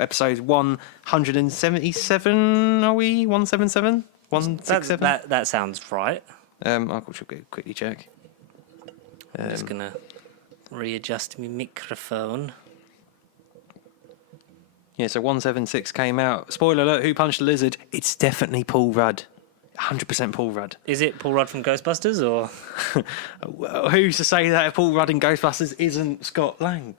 episode 177. Are we 177? 167? That sounds right. I'll quickly check. I'm just gonna readjust my microphone. Yeah, so 176 came out. Spoiler alert, who punched the lizard? It's definitely Paul Rudd. 100% Paul Rudd. Is it Paul Rudd from Ghostbusters, or...? Well, who's to say that Paul Rudd in Ghostbusters isn't Scott Lang?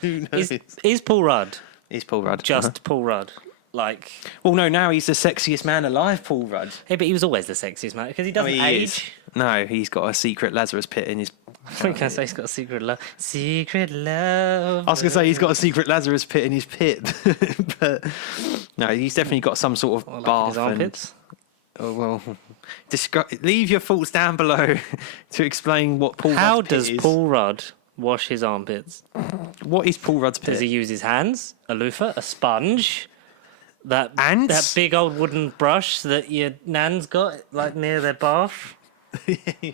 Who knows? Is Paul Rudd He's Paul Rudd. just Paul Rudd? Like... Well, no, now he's the sexiest man alive, Paul Rudd. Hey, but he was always the sexiest man, because he doesn't age. No, he's got a secret Lazarus pit in his... What can I say? He's got a secret love. Secret love. I was going to say he's got a secret Lazarus pit in his pit. But no, he's definitely got some sort of bath. His armpits? Oh, well, leave your thoughts down below to explain what Paul How Rudd's pit does is. Paul Rudd wash his armpits? What is Paul Rudd's pit? Does he use his hands, a loofah, a sponge, that Ants? big old wooden brush that your nan's got, like near their bath?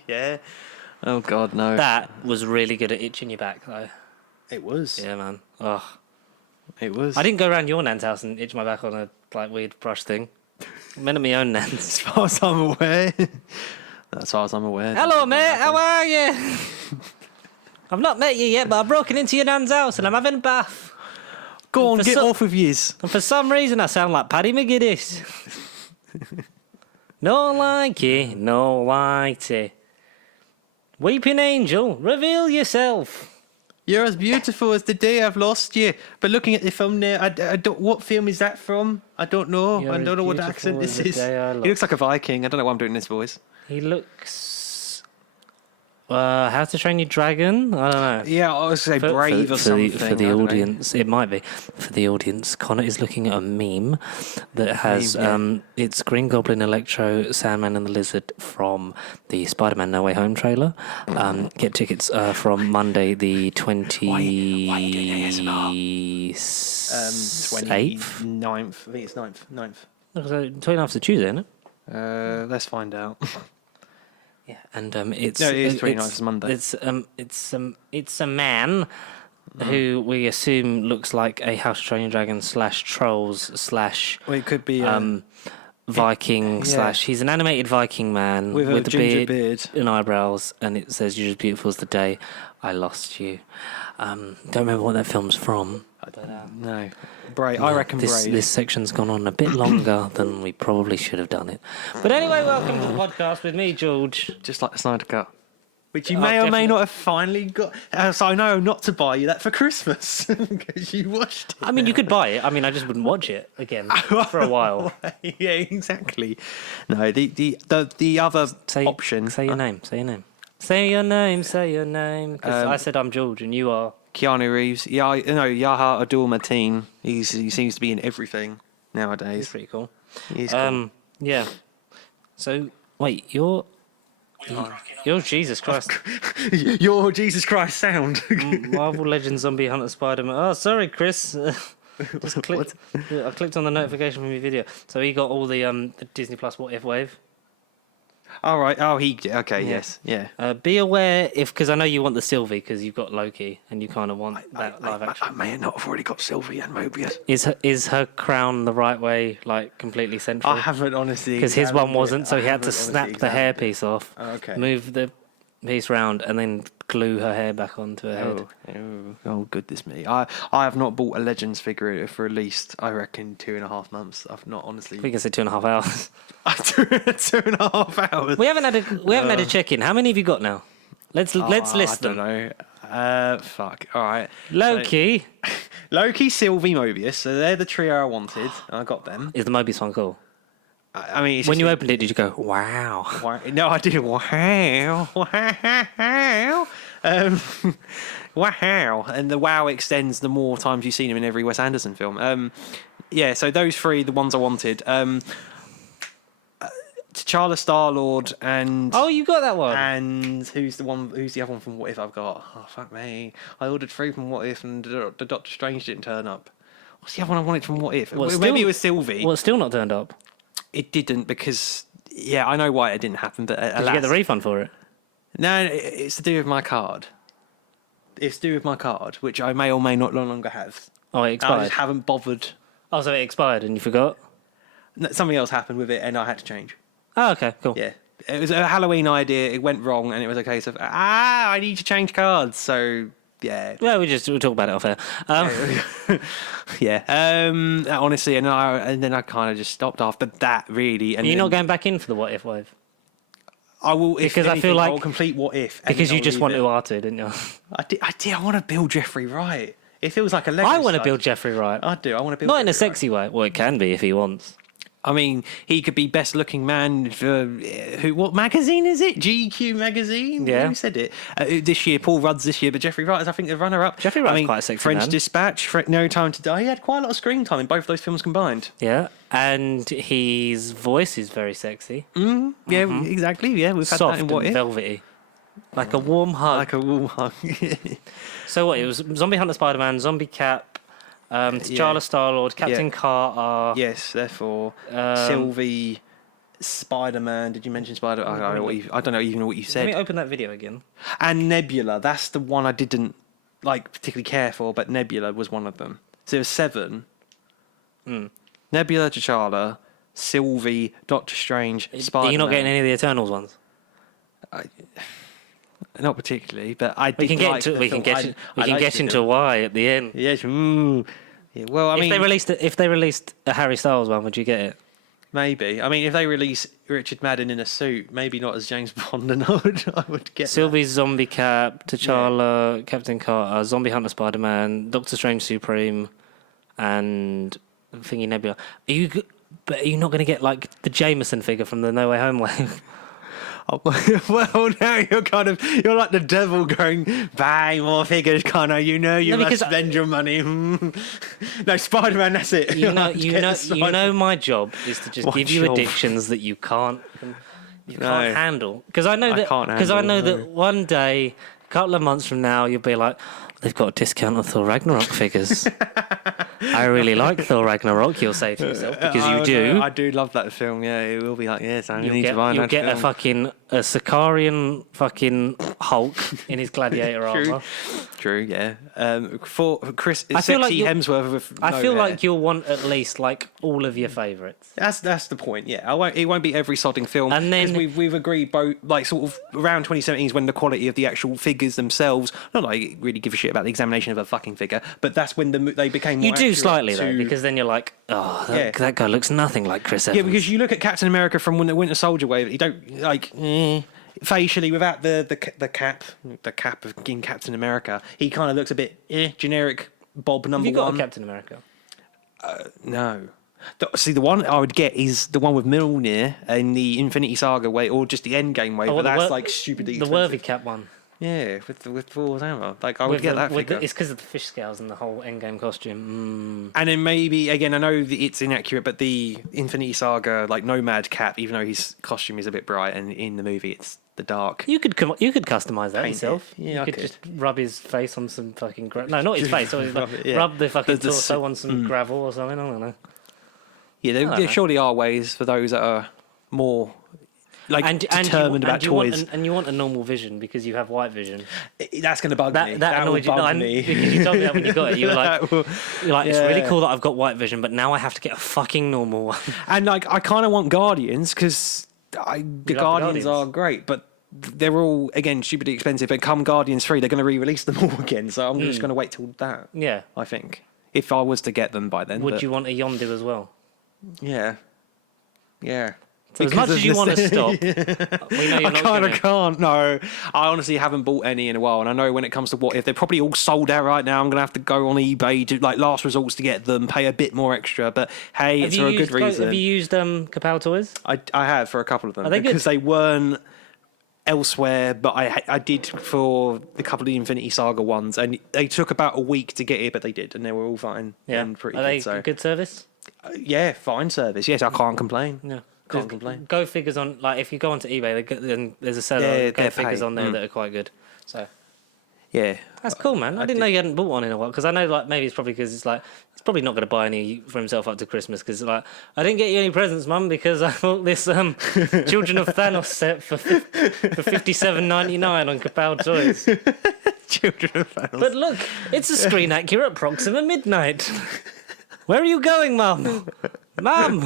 Yeah. Oh, God, no. That was really good at itching your back, though. It was. Yeah, man. Ugh. It was. I didn't go around your nan's house and itch my back on a weird brush thing. I meant at my own nan's. As far as I'm aware. As far as I'm aware. Hello, mate. How are you? I've not met you yet, but I've broken into your nan's house and I'm having a bath. Go on, get off with yous. And for some reason, I sound like Paddy McGuinness. No likey, no likey. Weeping angel, reveal yourself. You're as beautiful as the day I've lost you. But looking at the film there, I don't. What film is that from? I don't know. You're I don't know what accent this is. He looks like a Viking. I don't know why I'm doing this voice. He looks... How to Train Your Dragon? I don't know. Yeah, I was going to say Brave or something. For the audience, it might be. For the audience, Connor is looking at a meme that has it's Green Goblin, Electro, Sandman and the Lizard from the Spider-Man No Way Home trailer. Get tickets from Monday the 28th. 29th. I think it's 9th. So 29th is a Tuesday, isn't it? Let's find out. Yeah, and it's... No, it is 29th, it's Monday. It's a man who we assume looks like a House of Train Your Dragon / Trolls / Well, it could be... Viking / he's an animated Viking man with a ginger beard and eyebrows, and it says "You're as beautiful as the day I lost you." Don't remember what that film's from. I don't know. No, Brave. I reckon Brave. This section's gone on a bit longer than we probably should have done it. But anyway, welcome to the podcast with me, George. Just like the Snyder Cut. Which you may or may not have finally got. So I know not to buy you that for Christmas because you watched it. I mean, you could buy it. I mean, I just wouldn't watch it again for a while. Yeah, exactly. No, the other option. Say your name. Say your name. Say your name. Say your name. Because I said I'm George and you are Keanu Reeves. Yeah, Yahya Abdul-Mateen. He seems to be in everything nowadays. He's pretty cool. He's cool. Yeah. So wait, you're Jesus Christ. Your Jesus Christ sound. Marvel Legends Zombie Hunter Spider-Man. Oh, sorry, Chris. Just clicked. I clicked on the notification from your video. So he got all the Disney Plus What If wave. All right. Oh, okay. Yeah. Yes. Yeah. Be aware because I know you want the Sylvie because you've got Loki and you kind of want that live action. I may not have already got Sylvie and Mobius. Is her crown the right way, like completely central? I haven't honestly. Because his one wasn't, so he had to snap the hairpiece off, move the piece round, and then glue her hair back onto her head. Oh, goodness me! I have not bought a Legends figure for at least I reckon 2.5 months. I've not honestly. We can say 2.5 hours. 2.5 hours. We haven't had a check in. How many have you got now? Let's list them. I don't know. Fuck. All right. Loki, Sylvie, Mobius. So they're the trio I wanted. I got them. Is the Mobius one cool? I mean, when you opened it, did you go, wow? No, I didn't. Wow. Wow. And the wow extends the more times you've seen him in every Wes Anderson film. Yeah, so those three, the ones I wanted. T'Challa, Star-Lord, and... Oh, you got that one? And who's the other one from What If I've got? Oh, fuck me. I ordered 3 from What If and the Doctor Strange didn't turn up. What's the other one I wanted from What If? Maybe it was Sylvie. Well, it's still not turned up. It didn't because, yeah, I know why it didn't happen, but Did you get the refund for it? No, it's to do with my card. It's to do with my card, which I may or may not no longer have. Oh, it I expired. just haven't bothered. Oh, so it expired and you forgot? Something else happened with it, and I had to change. Oh, okay, cool. Yeah, it was a Halloween idea. It went wrong, and it was a case of I need to change cards. So yeah, Well, we'll talk about it off air. yeah. Honestly, and then I kind of just stopped after that. Really, and You're then not going back in for the what if wave? I will because I anything, feel like I'll complete what if because you just want to. Uatu, didn't you? I did. I want to build Jeffrey Wright. It feels like a Lego. I want to site. build Jeffrey Wright. I do. I want to build. Not in a Jeffrey sexy way. Well, it can be if he wants. I mean, he could be best looking man for who? What magazine is it? GQ magazine. Yeah. Who said it? This year, Paul Rudd's this year, but Jeffrey Wright is, I think, the runner up. Jeffrey Wright's quite a sexy French man. Dispatch, No Time to Die. He had quite a lot of screen time in both those films combined. Yeah, and his voice is very sexy. Yeah, exactly. Yeah, we've had Soft that in What and If. velvety. Like a warm hug. Like a warm hug. So what? It was Zombie Hunter, Spider-Man, Zombie Cap, T'Challa, Star-Lord, Captain Carter. Yes, therefore, Sylvie, Spider-Man. Did you mention Spider? I don't know even what you Let said. me open that video again. And Nebula. That's the one I didn't particularly care for, but Nebula was one of them. So there was 7. Nebula, T'Challa, Sylvie, Doctor Strange, Spider-Man. You're not getting any of the Eternals ones. Not particularly, but I did We can like get the we can film. get into why at the end. Yes. Yeah, well, I mean, If they released a Harry Styles one, would you get it? maybe. I mean, if they release Richard Madden in a suit, maybe not as James Bond, and I would get Sylvie's Zombie Cap, T'Challa, Captain Carter, Zombie Hunter, Spider-Man, Doctor Strange Supreme, and Thingy Nebula. But are you not going to get like the Jameson figure from the No Way Home wave? Well, now you're like the devil going, buy more figures, Connor. You must spend your money. No, Spider-Man, that's it. You know, my job is to just give you addictions that you can't handle. Because I know that one day, a couple of months from now, you'll be like, they've got a discount on Thor Ragnarok figures. I really like Thor Ragnarok, you'll say to yourself, because you do. No, I do love that film, yeah. It will be like, yes, I need to buy that You'll get film. a Sicarian fucking Hulk in his gladiator armor. True, yeah. For Chris, I feel like Hemsworth with I no feel hair. like you'll want at least like all of your favourites. That's the point. Yeah, it won't be every sodding film. And then we've agreed both, like sort of around 2017 is when the quality of the actual figures themselves, not like really give a shit about the examination of a fucking figure, but that's when they became. More you do accurate slightly to, though, because then you're like, oh, that guy looks nothing like Chris Evans. Yeah, because you look at Captain America from the Winter Soldier wave, you don't like. Facially, without the cap of King Captain America, he kind of looks a bit generic. Bob number Have you got one. a Captain America? No. See, the one I would get is the one with Mjolnir in the Infinity Saga way, or just the Endgame way. But that's like stupidly the expensive. Worthy Cap one. Yeah, with Thor's hammer. Like I would get that figure. It's because of the fish scales and the whole Endgame costume. And then maybe again, I know that it's inaccurate, but the Infinity Saga like Nomad Cap, even though his costume is a bit bright, and in the movie it's the dark. You could customize that Paint yourself. it. Yeah, you I could could. just rub his face on some fucking no, not his face. Rub the fucking torso on some gravel or something. I don't know. Yeah, there surely are ways for those that are more determined about toys. And you want a normal vision because you have white vision. That's going to bug me. That will annoyed you. bug me. Because you told me that when you got it. You were like, it's really cool that I've got white vision, but now I have to get a fucking normal one. And like, I kind of want Guardians because the Guardians are great, but they're all again stupidly expensive. And come Guardians 3, they're going to re-release them all again. So I'm just going to wait till that. Yeah, I think if I was to get them by then. Would you want a Yondu as well? Yeah. So as much as you want to stop, we know you're I not kind of can't. No, I honestly haven't bought any in a while, and I know when it comes to what if they're probably all sold out right now. I'm gonna have to go on eBay to like last resorts to get them, pay a bit more extra. But hey, it's for a good reason. Have you used Kapow toys? I have for a couple of them. Are they good? Because they weren't elsewhere, but I did for a couple of the Infinity Saga ones, and they took about a week to get here, but they did, and they were all fine and pretty Are good. they So good service? yeah, fine service. Yes, I can't complain. Yeah. Can't complain. Go figures on, like, if you go onto eBay, then there's a seller Go figures on there that are quite good. So yeah, that's cool, man. I didn't know you hadn't bought one in a while, because I know, like, maybe it's probably because it's like he's probably not going to buy any for himself up to Christmas, because like, I didn't get you any presents, Mum, because I bought this Children of Thanos set for $57.99 on Kapow Toys. Children of Wales. But look, it's a screen accurate Proxima Midnight. Where are you going, Mum? Mum,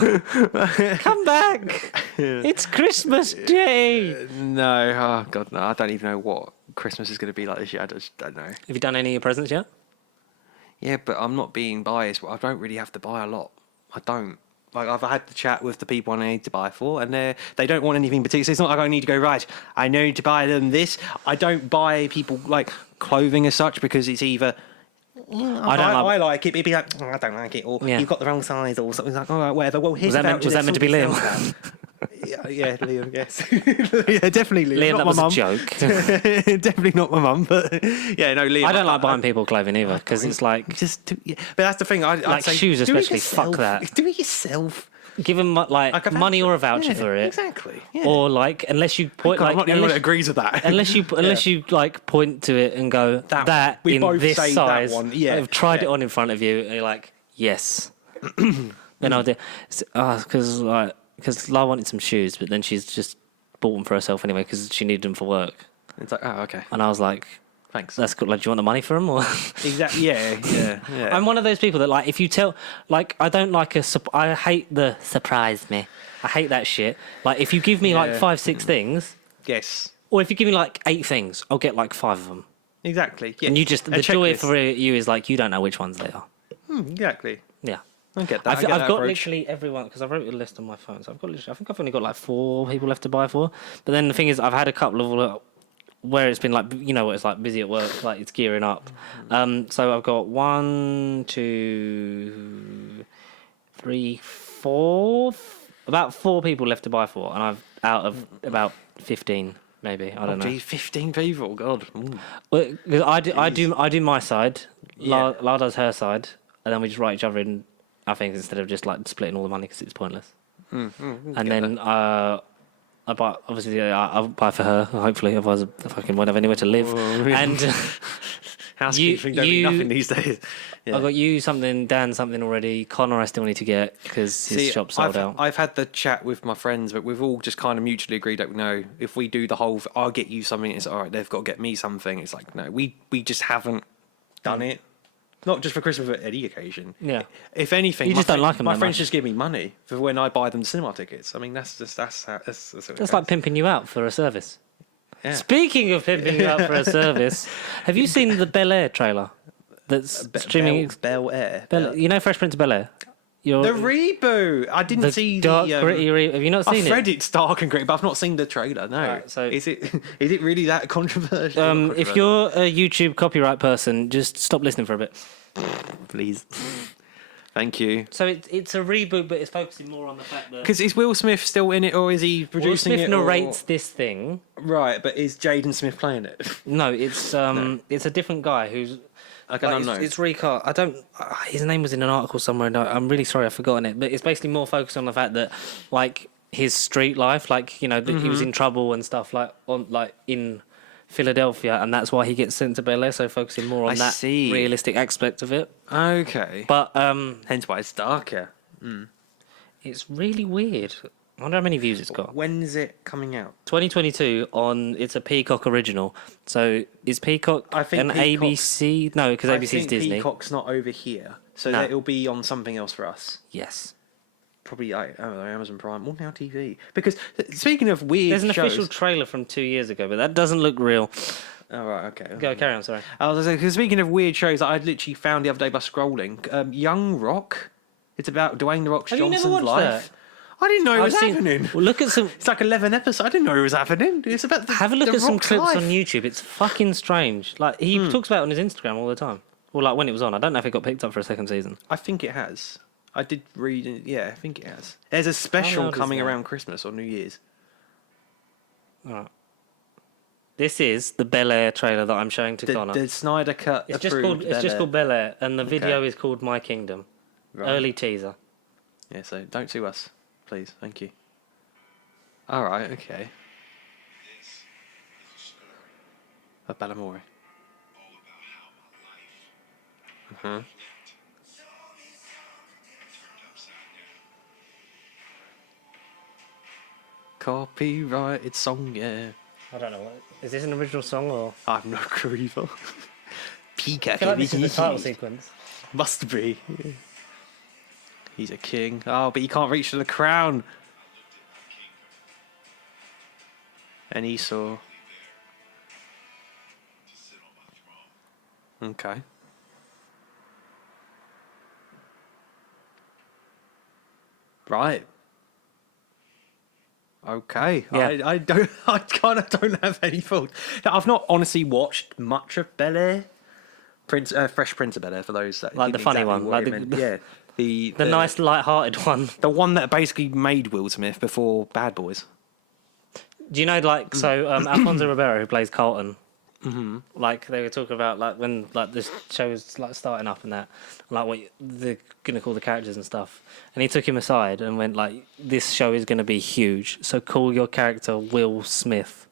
come back. It's Christmas Day. No, oh God, no. I don't even know what Christmas is going to be like this year. I just don't know. Have you done any of your presents yet? Yeah, but I'm not being biased. I don't really have to buy a lot. I don't. Like, I've had the chat with the people I need to buy for, and they don't want anything particular. It's not like I need to go, right, I need to buy them this. I don't buy people, like, clothing as such, because it's either... I like it, but it'd be like, oh, I don't like it, or you've got the wrong size, or something like, all right, whatever. Well, here's was that meant to be Liam? Yeah, Liam, yes. Yeah, definitely Liam. Liam, that was a joke. Definitely not my mum, but yeah, no, Liam. I don't like buying people clothing either, because it's like... But that's the thing. I'd say, shoes especially, fuck that. Do it yourself. Give them like money or a voucher for it. Exactly. Yeah. Or like, unless you point... God, I'm not the only one that agrees with that. Unless you like point to it and go, that we in both this say size, that one. Yeah, I've tried it on in front of you, and you're like, yes. Then I'll do... Because La wanted some shoes, but then she's just bought them for herself anyway, because she needed them for work. It's like, oh, okay. And I was like... Thanks. That's good. Like, do you want the money for them? Or Exactly. Yeah. I'm one of those people that, like, if you tell, like, I don't like I hate the surprise me. I hate that shit. Like, if you give me like 5-6 things, Yes. or if you give me like 8 things, I'll get like 5 of them. Exactly. Yeah. And you just the joy for you is like you don't know which ones they are. Exactly. Yeah. I get that. I've got literally everyone, because I wrote a list on my phone. So I think I've only got like 4 people left to buy for. But then the thing is, I've had a couple of where it's been like, you know what it's like, busy at work, like it's gearing up. So I've got 1, 2, 3, 4, about 4 people left to buy for, and I've out of about 15 maybe. I don't know. 15 people. God. Well, 'cause I do my side. La does her side, and then we just write each other in our things instead of just like splitting all the money, because it's pointless. And then I buy, obviously, I'll buy for her, hopefully, otherwise I fucking won't have anywhere to live. And housekeeping don't mean nothing these days. Yeah. I got you something, Dan something already. Connor I still need to get, because his shop's sold out. I've had the chat with my friends, but we've all just kind of mutually agreed that, no, if we do the whole, I'll get you something, it's all right, they've got to get me something. It's like, no, we just haven't done it. Not just for Christmas, but any occasion. Yeah. If anything, you just don't like them. My friends just give me money for when I buy them cinema tickets. I mean, that's like pimping you out for a service. Yeah. Speaking of pimping you out for a service, have you seen the Bel Air trailer? That's streaming. Bel Air. You know Fresh Prince of Bel Air. The reboot. I didn't see dark, the gritty. Have you not seen it? I've read it's dark and gritty, but I've not seen the trailer. No. Right, so is it really that controversial? If you're a YouTube copyright person, just stop listening for a bit, please. Thank you. So it's a reboot, but it's focusing more on the fact that... Because is Will Smith still in it, or is he producing it? Will Smith narrates this thing. Right, but is Jaden Smith playing it? No, it's it's a different guy who's... It's recast. I don't... his name was in an article somewhere, and I'm really sorry I've forgotten it, but it's basically more focused on the fact that, like, his street life, like, you know, that he was in trouble and stuff, like, in Philadelphia, and that's why he gets sent to Bel Air, so focusing more on that realistic aspect of it. Okay. But hence why it's darker. It's really weird. I wonder how many views it's got. When's it coming out? 2022 it's a Peacock original. So is Peacock ABC? No, because ABC's Disney. Peacock's not over here, so it'll be on something else for us. Yes. Probably Amazon Prime or Now TV. Because speaking of weird there's an shows, official trailer from 2 years ago, but that doesn't look real. Oh, right, okay. Go, carry on, sorry. I was saying, because speaking of weird shows that I literally found the other day by scrolling, Young Rock. It's about Dwayne The Rock Johnson's life. That? I didn't know it was happening. Well, look at some. It's like 11 episodes. I didn't know it was happening. It's about have a look at some clips life. on YouTube. It's fucking strange. Like he talks about it on his Instagram all the time. Or like when it was on. I don't know if it got picked up for a second season. I think it has. I did read it. Yeah, I think it has. There's a special coming around Christmas or New Year's. All right. This is the Bel Air trailer that I'm showing to Connor. The Snyder Cut. It's just called Bel Air, and the video is called My Kingdom. Right. Early teaser. Yeah, so don't sue us, please. Thank you. All right, okay. Of Ballamore. Copyrighted song, yeah. I don't know. Is this an original song or? I have no clue either. I Peacock. feel like this is the title sequence. Must be. He's a king. Oh, but he can't reach to the crown. And Esau. Okay. Right. Okay. Yeah. I don't. I kind of don't have any thoughts. I've not honestly watched much of Bel Air. Fresh Prince of Bel Air for those that Like the didn't funny exactly one, what like it the- meant. Yeah. The nice, light-hearted one. the one that basically made Will Smith before Bad Boys. Do you know, like, so Alfonso Ribeiro, who plays Carlton, like they were talking about, like when like this show was like starting up and that, like what they're gonna call the characters and stuff, and he took him aside and went like, "This show is gonna be huge, so call your character Will Smith."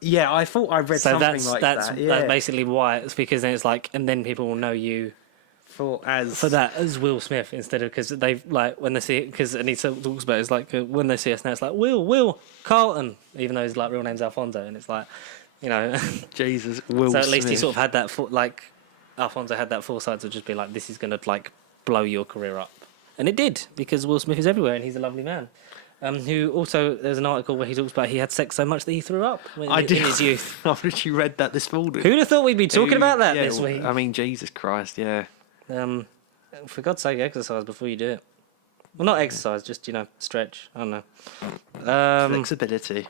Yeah, I thought I read So something that's like that's that. Yeah. that's basically why. It's because then it's like, and then people will know you for that as Will Smith instead of because they like when they see it because Anita talks about it, it's like when they see us now it's like Will Carlton, even though his like real name's Alfonso, and it's like, you know. Jesus. Will So at least Smith. he sort of had that like Alfonso had that foresight to just be like, this is gonna like blow your career up, and it did because Will Smith is everywhere and he's a lovely man. Who also there's an article where he talks about he had sex so much that he threw up in his youth. I've literally read that this morning. Who'd have thought we'd be talking about that Yeah, this week? I mean, Jesus Christ, yeah. For God's sake, exercise before you do it. Well, not exercise, just, stretch. I don't know. Flexibility.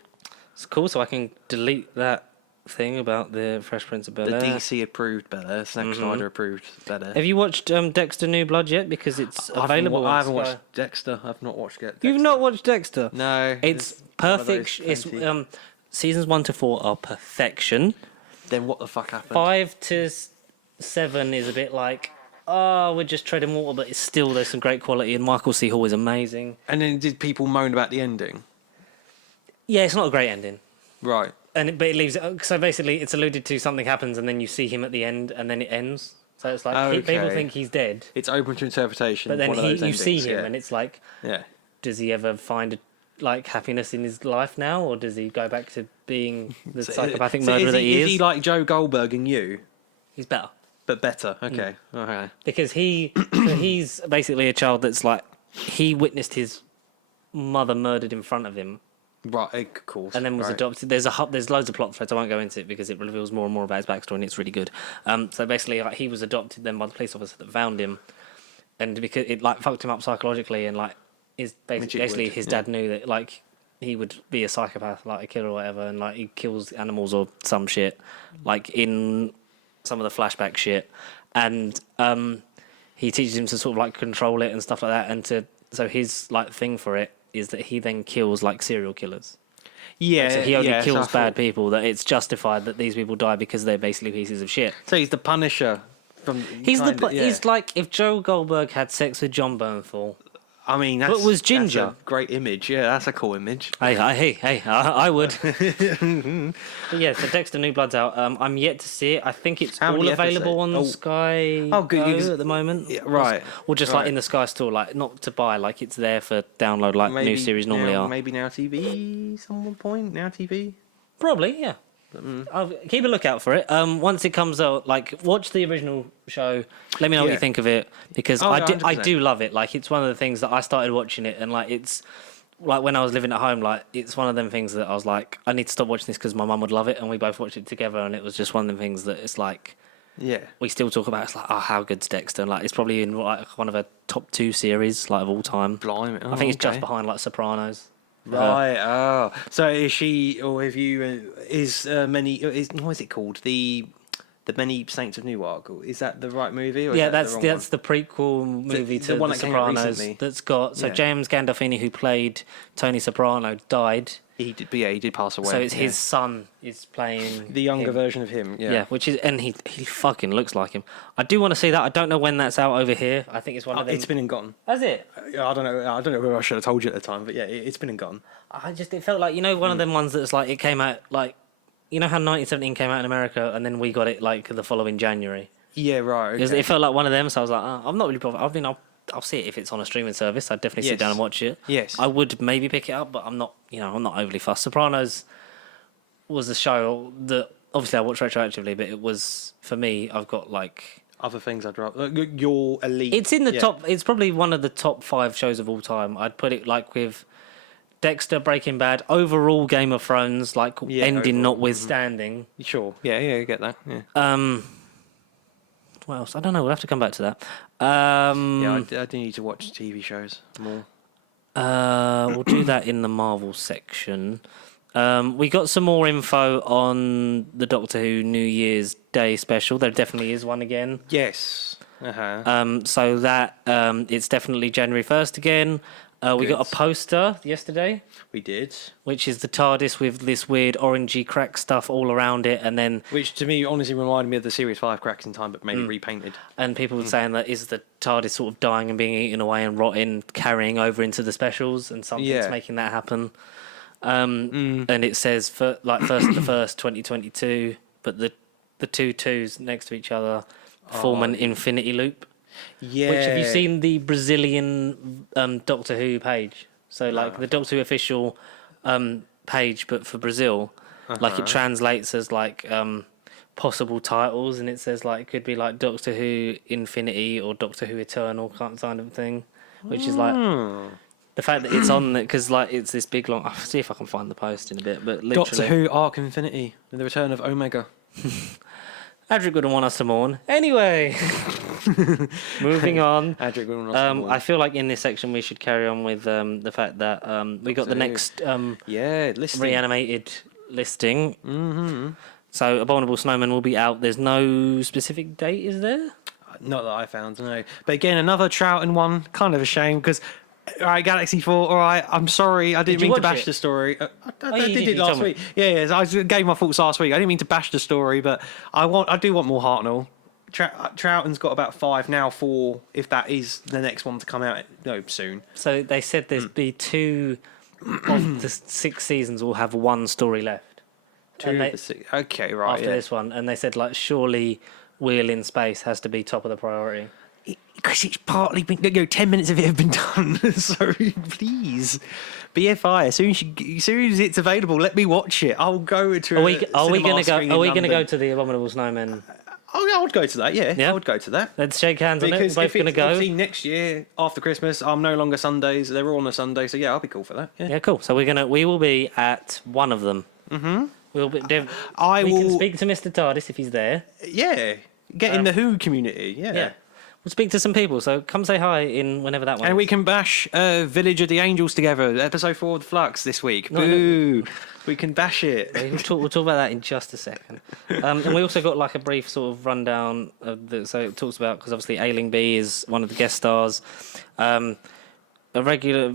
It's cool, so I can delete that thing about the Fresh Prince of The Bel-Air. DC approved Bel Air. Zack Snyder approved Bel Air. Have you watched Dexter New Blood yet? Because it's available. I haven't on Sky. watched Dexter. I've not watched it. You've not watched Dexter? No. It's one of perfect. those It's plenty. seasons 1 to 4 are perfection. Then what the fuck happened? 5 to 7 is a bit like, oh, we're just treading water, but it's still there's some great quality. And Michael C. Hall is amazing. And then did people moan about the ending? Yeah, it's not a great ending. Right. But it leaves. So basically, it's alluded to something happens, and then you see him at the end, and then it ends. So it's like people Okay. think he's dead, It's open to interpretation. but then one of those you see endings, him, yeah. and it's like, Yeah. does he ever find happiness in his life now, or does he go back to being the psychopathic murderer that he is? Is he like Joe Goldberg and you, He's better but better? Okay. Okay. because he's basically a child that's like he witnessed his mother murdered in front of him. Right, of course. And then was right. adopted. There's loads of plot threads. I won't go into it because it reveals more and more about his backstory, and it's really good. So basically, he was adopted then by the police officer that found him, and because it fucked him up psychologically, and basically his dad knew that he would be a psychopath, like a killer or whatever, and he kills animals or some shit, like in some of the flashback shit, and he teaches him to sort of control it and stuff like that, and so his thing for it is that he then kills serial killers. Yeah. So he only yeah, kills so bad people. That it's justified that these people die because they're basically pieces of shit. So he's the Punisher. He's like if Joe Goldberg had sex with John Bernthal. I mean, But was Ginger. That's a great image. Yeah, that's a cool image. Hey, I would. But yeah, so Dexter New Blood's out. I'm yet to see it. I think it's How all many available on episodes? Sky Oh, good, Go because- at the moment. Yeah, right. Or just right. in the Sky Store, not to buy, it's there for download, new series normally are. Maybe Now TV. Some point Now TV. Probably, yeah. I'll keep a lookout for it. Once it comes out, watch the original show. Let me know what Yeah. you think of it because Oh, I 100%. do love it. It's one of the things that I started watching it, and it's when I was living at home. It's one of them things that I was like, I need to stop watching this because my mum would love it, and we both watched it together, and it was just one of them things that it's Yeah. we still talk about. It's how good's Dexter? And it's probably in one of our top 2 series of all time. Blimey. I think it's just behind Sopranos. Right. Oh. So is she, or have you? What is it called? The Many Saints of Newark. Is that the right movie? Or is Yeah, that the wrong that's the prequel movie to the one The that came out Sopranos. recently? That's got Yeah. James Gandolfini, who played Tony Soprano, died. He did. But yeah, he did pass away. So it's yeah. his son is playing the younger him. version of him. Yeah. Yeah, which is and he fucking looks like him. I do want to see that. I don't know when that's out over here. I think it's one of them. It's been and gone. Has it? I don't know. I don't know whether I should have told you at the time, but yeah, it's been and gone. It felt like one of them ones that's it came out how 1917 came out in America and then we got it the following January. Yeah. Right. Okay. It felt like one of them. So I was like, I'm not really bothered. I'll see it if it's on a streaming service. I'd definitely sit Yes. down and watch it. Yes. I would maybe pick it up, but I'm not overly fussed. Sopranos, was a show that obviously I watched retroactively, but it was for me. I've got like Other things I'd rather. Your elite. it's in the top. It's probably one of the top 5 shows of all time. I'd put it like with Dexter, Breaking Bad, overall Game of Thrones, like ending overall, notwithstanding. Sure. Yeah, I get that. Yeah. What else? I don't know. We'll have to come back to that. Yeah, I do need to watch TV shows more. We'll do that in the Marvel section. We got some more info on the Doctor Who New Year's Day special. There definitely is one again. Yes. Uh-huh. So that it's definitely January 1st again. We got a poster yesterday. We did. Which is the TARDIS with this weird orangey crack stuff all around it, and then which to me honestly reminded me of the Series 5 Cracks in Time, but maybe repainted. And people were saying that is the TARDIS sort of dying and being eaten away and rotting, carrying over into the specials, and something's making that happen. And it says for like 1st of the 1st, 2022, but the two twos next to each other form an infinity loop. Yeah. Which, have you seen the Brazilian Doctor Who page? So like the Doctor Who official page, but for Brazil, like it translates as like possible titles, and it says like it could be like Doctor Who Infinity or Doctor Who Eternal kind of thing, which is like the fact that it's on because like it's this big long. I'll see if I can find the post in a bit, but literally Doctor Who Arc Infinity and the Return of Omega. Adric wouldn't want us to mourn. Anyway, moving on. Adric wouldn't want us to mourn. I feel like in this section we should carry on with the fact that we got the next listing. reanimated listing. Mm-hmm. So Abominable Snowman will be out. There's no specific date, is there? Not that I found, no. But again, another Troughton one. Kind of a shame because... All right, Galaxy 4, all right, I'm sorry, I didn't mean to bash the story. I did it last week. Yeah, I gave my thoughts last week. I didn't mean to bash the story, but I do want more Hartnell. Troughton's got about 5, now 4, if that is the next one to come out soon. So they said there's be 2 of the 6 seasons will have 1 story left. 2 of the 6, okay, right, after this one, and they said, like, surely Wheel in Space has to be top of the priority. Because it's partly been, 10 minutes of it have been done. So please, BFI. As soon as it's available, let me watch it. I'll go to. Are we going to go to the Abominable Snowman? Oh yeah, I would go to that. Yeah, I would go to that. Let's shake hands on it. We're both going to go. Obviously, next year after Christmas, I'm no longer Sundays. They're all on a Sunday, so yeah, I'll be cool for that. Yeah, cool. So we will be at one of them. Mm-hmm. We can speak to Mr. TARDIS if he's there. Yeah, get in the Who community. Yeah. We'll speak to some people, so come say hi in whenever that one and is. we can bash Village of the Angels together, episode 4 of The Flux this week. Boo! We can bash it. We'll talk about that in just a second. And we also got like a brief sort of rundown of so it talks about, because obviously Ailing B is one of the guest stars. A regular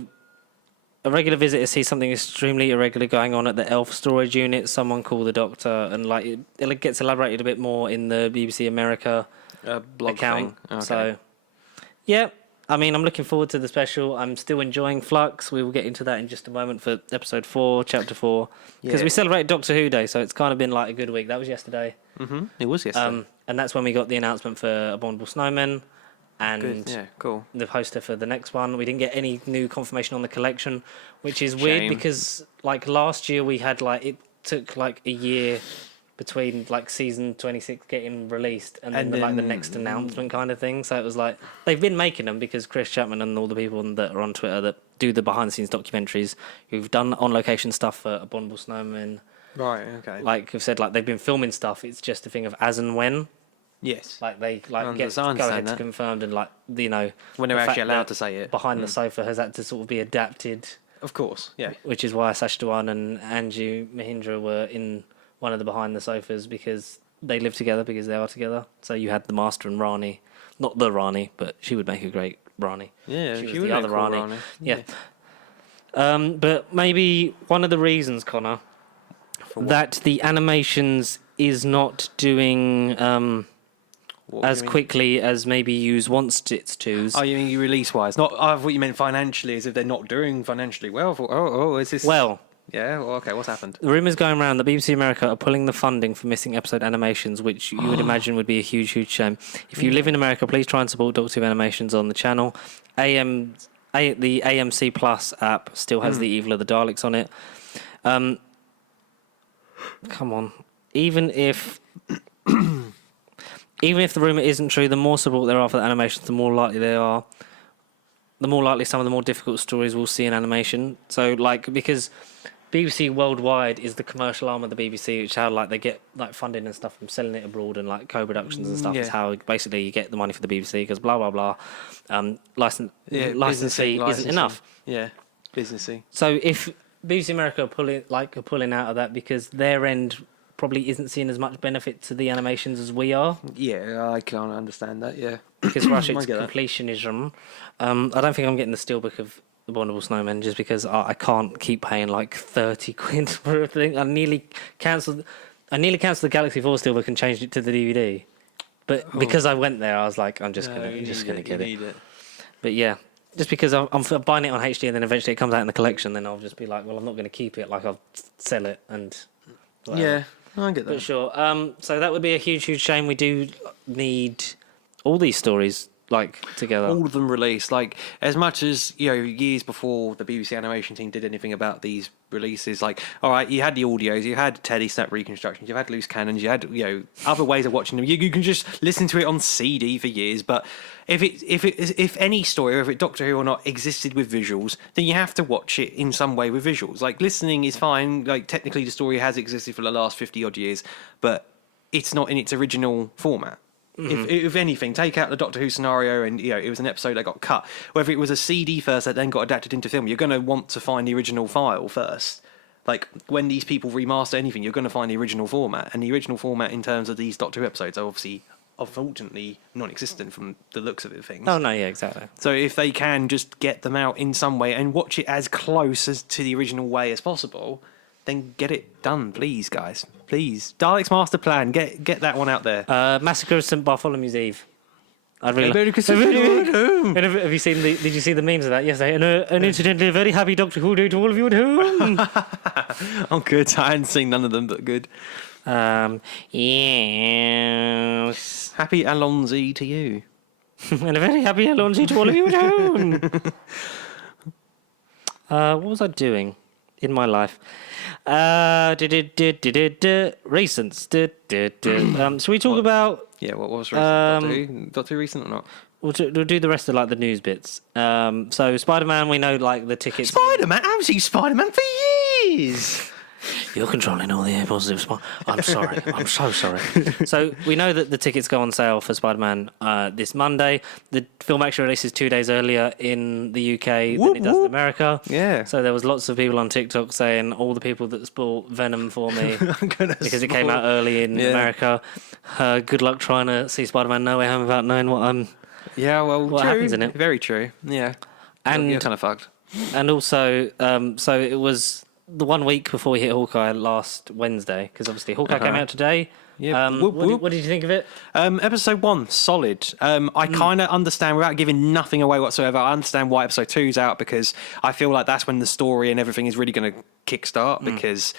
visitor sees something extremely irregular going on at the Elf storage unit. Someone call the doctor, and like it gets elaborated a bit more in the BBC America blog account. Okay. So, yeah, I mean, I'm looking forward to the special. I'm still enjoying Flux. We will get into that in just a moment for episode 4, chapter 4, because we celebrated Doctor Who Day, so it's kind of been like a good week. That was yesterday. Mm-hmm. It was yesterday. And that's when we got the announcement for Abominable Snowman and cool. the poster for the next one. We didn't get any new confirmation on the collection, which is weird because like last year we had like it took like a year between like season 26 getting released and then the next announcement kind of thing. So it was like they've been making them because Chris Chapman and all the people that are on Twitter that do the behind the scenes documentaries who've done on location stuff for Abominable Snowman. Right, okay. Like have said, like they've been filming stuff. It's just a thing of as and when. Yes. Like they like get go ahead to confirmed and like when they're actually allowed to say it. Behind the sofa has had to sort of be adapted. Of course, yeah. Which is why Sash Dhawan and Anju Mahindra were in one of the behind the sofas because they live together because they are together. So you had the Master and Rani, not the Rani, but she would make a great Rani. Yeah, she was the other Rani. Rani. Yeah. But maybe one of the reasons, Connor, that the animations is not doing as quickly as maybe Hughes wants it to. Oh, you mean release-wise? Not. I thought you meant financially, as if they're not doing financially well. Is this? Well. Yeah, well, okay, what's happened? The rumours going around that BBC America are pulling the funding for missing episode animations, which you would imagine would be a huge, huge shame. If you live in America, please try and support Doctor Who animations on the channel. The AMC Plus app still has the Evil of the Daleks on it. come on. Even if the rumor isn't true, the more support there are for the animations, the more likely they are. The more likely some of the more difficult stories we'll see in animation. So, like, because BBC worldwide is the commercial arm of the BBC, which is how like they get like funding and stuff from selling it abroad and like co-productions and stuff. Is how basically you get the money for the BBC because blah blah blah. License fee isn't enough. Yeah, businessy. So if BBC America are pulling out of that because their end probably isn't seeing as much benefit to the animations as we are. Yeah, I can't understand that. Yeah, because for us it's completionism. I don't think I'm getting the steelbook of The Abominable Snowman just because I can't keep paying like 30 quid for a thing. I nearly cancelled the Galaxy 4 steelbook and changed it to the DVD. But because I went there, I was like, I'm just gonna get it. But yeah, just because I'm buying it on HD and then eventually it comes out in the collection, then I'll just be like, well, I'm not going to keep it. Like I'll sell it and. Whatever. Yeah, I get that. But sure. So that would be a huge, huge shame. We do need all these stories like together. All of them released. Like as much as years before the BBC animation team did anything about these releases. Like, all right, you had the audios, you had Teddy Snap reconstructions, you had loose cannons, you had other ways of watching them. You can just listen to it on CD for years. But if any story, whether it's Doctor Who or not, existed with visuals, then you have to watch it in some way with visuals. Like listening is fine. Like technically, the story has existed for the last 50 odd years, but it's not in its original format. Mm-hmm. If anything, take out the Doctor Who scenario and it was an episode that got cut. Whether it was a CD first that then got adapted into film, you're going to want to find the original file first. Like when these people remaster anything, you're going to find the original format, and the original format in terms of these Doctor Who episodes are obviously, unfortunately, non-existent from the looks of it. Things. Oh no, yeah, exactly. So if they can just get them out in some way and watch it as close as to the original way as possible, then get it done, please, guys. Please. Dalek's Master Plan. Get that one out there. Massacre of St. Bartholomew's Eve. I'd really Have you seen did you see the memes of that yesterday? And incidentally, a very happy Doctor Who Day to all of you at home. Oh, good. I hadn't seen none of them, but good. Yes. Happy Alonzi to you. And a very happy Alonzi to all of you at home. What was I doing in my life? Recents. Should we talk about? Yeah, what was recent? Doctor Who recent or not? We'll do the rest of like the news bits. So Spider-Man, we know like the tickets. Spider-Man, I haven't seen Spider-Man for years. You're controlling all the positive. I'm sorry. I'm so sorry. So we know that the tickets go on sale for Spider-Man this Monday. The film actually releases 2 days earlier in the UK than it does in America. Yeah. So there was lots of people on TikTok saying all the people that spoiled Venom for me because it came out early in America. Good luck trying to see Spider-Man No Way Home without knowing what happens in it. Very true. Yeah. And you're kind of fucked. And also, so it was the 1 week before we hit Hawkeye last Wednesday, because obviously Hawkeye came out today. Yeah. What did you think of it? Episode 1, solid. I kind of understand, without giving nothing away whatsoever, I understand why episode 2's out, because I feel like that's when the story and everything is really going to kickstart, because...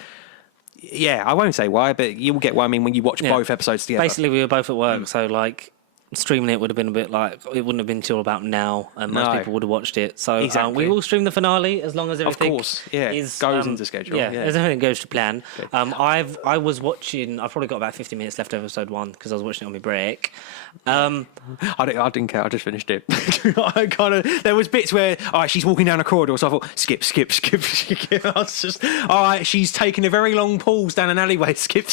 Yeah, I won't say why, but you'll get what I mean when you watch both episodes together. Basically, we were both at work, so like streaming it would have been a bit like it wouldn't have been till about now, and most people would have watched it. So we will stream the finale as long as everything goes into schedule. As everything goes to plan. I was watching. I've probably got about 50 minutes left of episode 1 because I was watching it on my break. I didn't care. I just finished it. There was bits where she's walking down a corridor, so I thought skip. I was just she's taking a very long pause down an alleyway. Skip.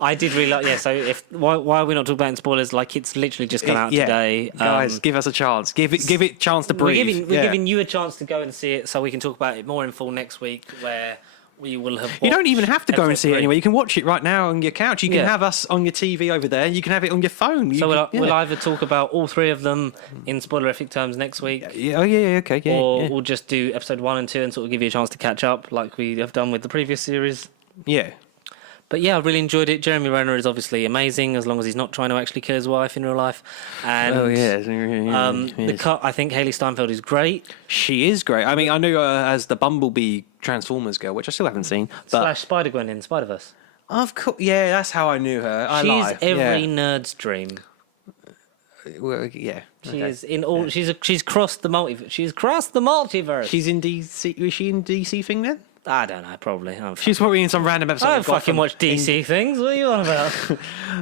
I did really like, so why are we not talking about in spoilers? Like, it's literally just come out today. Guys, give us a chance. Give it a chance to breathe. We're giving you a chance to go and see it so we can talk about it more in full next week, where we will have You don't even have to go and see it anyway. You can watch it right now on your couch. You can have us on your TV over there. You can have it on your phone. We'll either talk about all 3 of them in spoilerific terms next week. Okay. Or we'll just do episode 1 and 2 and sort of give you a chance to catch up like we have done with the previous series. Yeah. But yeah, I really enjoyed it. Jeremy Renner is obviously amazing, as long as he's not trying to actually kill his wife in real life. And the cut, I think Hayley Steinfeld is great. She is great. I mean, I knew her as the Bumblebee Transformers girl, which I still haven't seen. But Spider-Gwen in Spider-Verse. Of course, yeah, that's how I knew her. She's every nerd's dream. Well, yeah. She is in all. She's crossed the multiverse. She's crossed the multiverse. She's in DC. Was she in DC thing then? I don't know, probably. She's probably in some random episode. I don't fucking watch DC things. What are you on about?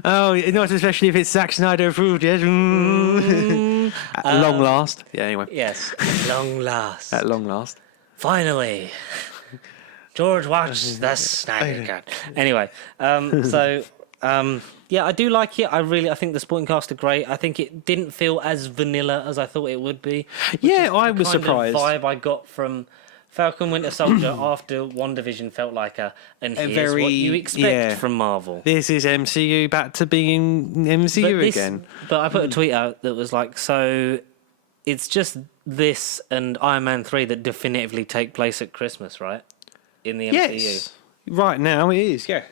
Oh, not especially if it's Zack Snyder approved, yes. At long last. Yeah, anyway. Yes, at long last. At long last. Finally. George watched the Snyder Cut. Anyway, yeah, I do like it. I think the supporting cast are great. I think it didn't feel as vanilla as I thought it would be. Yeah, I was surprised. The vibe I got from Falcon Winter Soldier after WandaVision felt like and here's what you expect from Marvel. This is MCU back to being MCU again. But I put a tweet out that was like, so it's just this and Iron Man 3 that definitively take place at Christmas, right? In the MCU. Yes. Right now it is, yeah.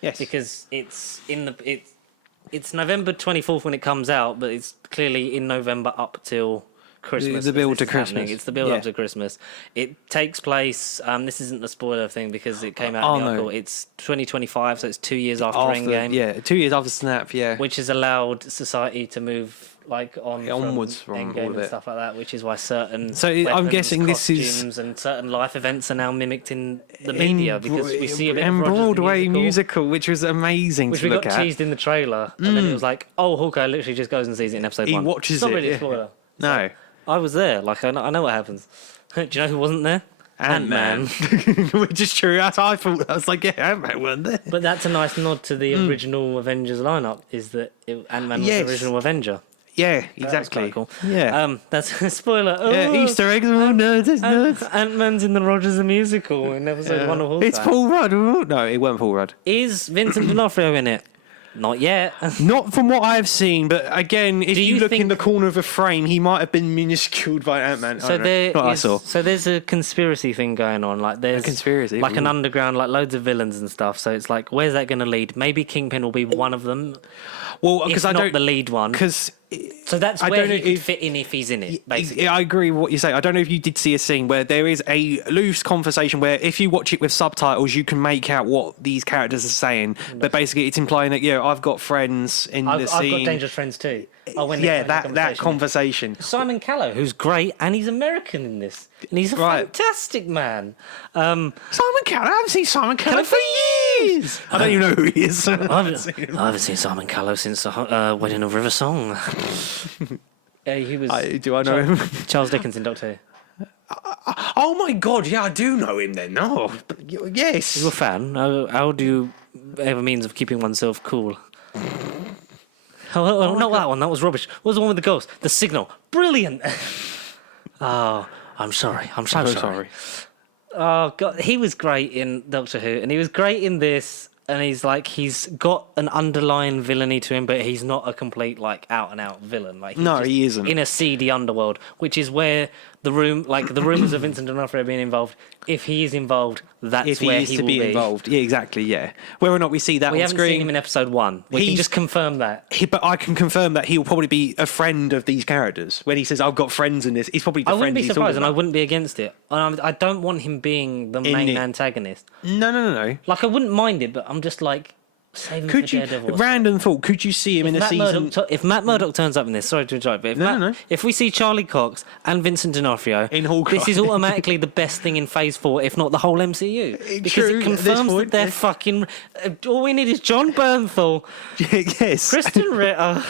Yes. Because it's November 24th when it comes out, but it's clearly in November up till Christmas. The build to Christmas. It's the build up to Christmas. It takes place. This isn't the spoiler thing because it came out in the article. No. It's 2025, so it's 2 years after Endgame. Yeah, 2 years after Snap. Yeah, which has allowed society to move onwards from Endgame all of it and stuff like that. Which is why certain I'm guessing this is and certain life events are now mimicked in the media because we see a bit of Broadway musical, which was amazing. Which to look we got teased in the trailer, and then it was like, oh, Hawkeye literally just goes and sees it in episode 1. He watches it's not it. Really a spoiler. No. I was there. Like, I know what happens. Do you know who wasn't there? Ant-Man. Which is true. That's I thought. I was like, yeah, Ant-Man wasn't there. But that's a nice nod to the original Avengers lineup, is that Ant-Man was the original Avenger. Yeah, exactly. Cool. Yeah. That's a spoiler. Yeah, Easter eggs. Oh, no, that's nuts. Ant-Man's in the Rogers the Musical in episode 1 of Hawkeye. It's Paul Rudd. No, it weren't Paul Rudd. Is Vincent D'Onofrio in it? Not yet. Not from what I have seen, but again, if you look in the corner of a frame, he might have been minusculed by Ant-Man. So there's a conspiracy thing going on. Like there's a conspiracy, like an underground, like loads of villains and stuff. So it's like, where's that going to lead? Maybe Kingpin will be one of them. Well, because I don't not the lead one. So that's where he could fit in if he's in it, basically. I agree with what you say. I don't know if you did see a scene where there is a loose conversation where if you watch it with subtitles, you can make out what these characters are saying. But basically, it's implying that, I've got friends in the scene. I've got dangerous friends too. That conversation. Simon Callow, who's great, and he's American in this. And he's a fantastic man. Simon Callow? I haven't seen Simon Callow for years. I don't even know who he is. I haven't seen Simon Callow since the Wedding of River Song. He was. Do I know him? Charles Dickens in Doctor Who. Oh my God! Yeah, I do know him. Then, yes. You're a fan. How do you have a means of keeping oneself cool? Oh, not that one. That was rubbish. What was the one with the ghost? The Signal. Brilliant. Oh, I'm sorry. I'm so sorry. Oh God, he was great in Doctor Who, and he was great in this. And he's got an underlying villainy to him, but he's not a complete out and out villain. He isn't. In a seedy underworld, which is where the rumors of Vincent D'Onofrio being involved. If he is involved, that's where he will be involved. Yeah, exactly. Yeah, whether or not we see that on screen, we haven't seen him in episode 1. We can just confirm that. But I can confirm that he will probably be a friend of these characters. When he says, "I've got friends in this," he's probably the friend. I wouldn't be surprised, and I wouldn't be against it. I don't want him being the main antagonist. No. I wouldn't mind it, but I'm just like. Could you, random thought, could you see him in a season... if Matt Murdock turns up in this, sorry to interrupt, but if we see Charlie Cox and Vincent D'Onofrio, in Hawkeye, this is automatically the best thing in Phase 4, if not the whole MCU. Because it confirms that they're fucking... all we need is John Bernthal, Kristen Ritter,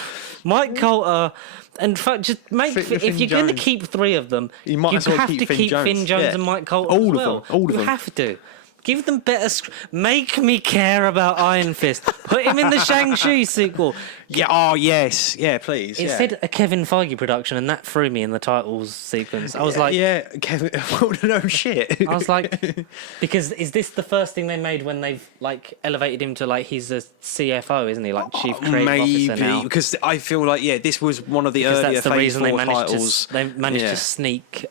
Mike Coulter... And just make if you're going to keep 3 of them, you have to keep Finn Jones and Mike Coulter all as well. All of them. You have to. Give them better... Make me care about Iron Fist. Put him in the Shang-Chi sequel. Yeah. Oh, yes. Yeah, please. It said a Kevin Feige production, and that threw me in the titles sequence. I was like... Yeah, Kevin... no shit. I was like... Because is this the first thing they made when they've, elevated him to, he's a CFO, isn't he? Chief Creative Officer now. Maybe, because I feel like, this was one of the earlier Phase 4 titles. They managed to sneak...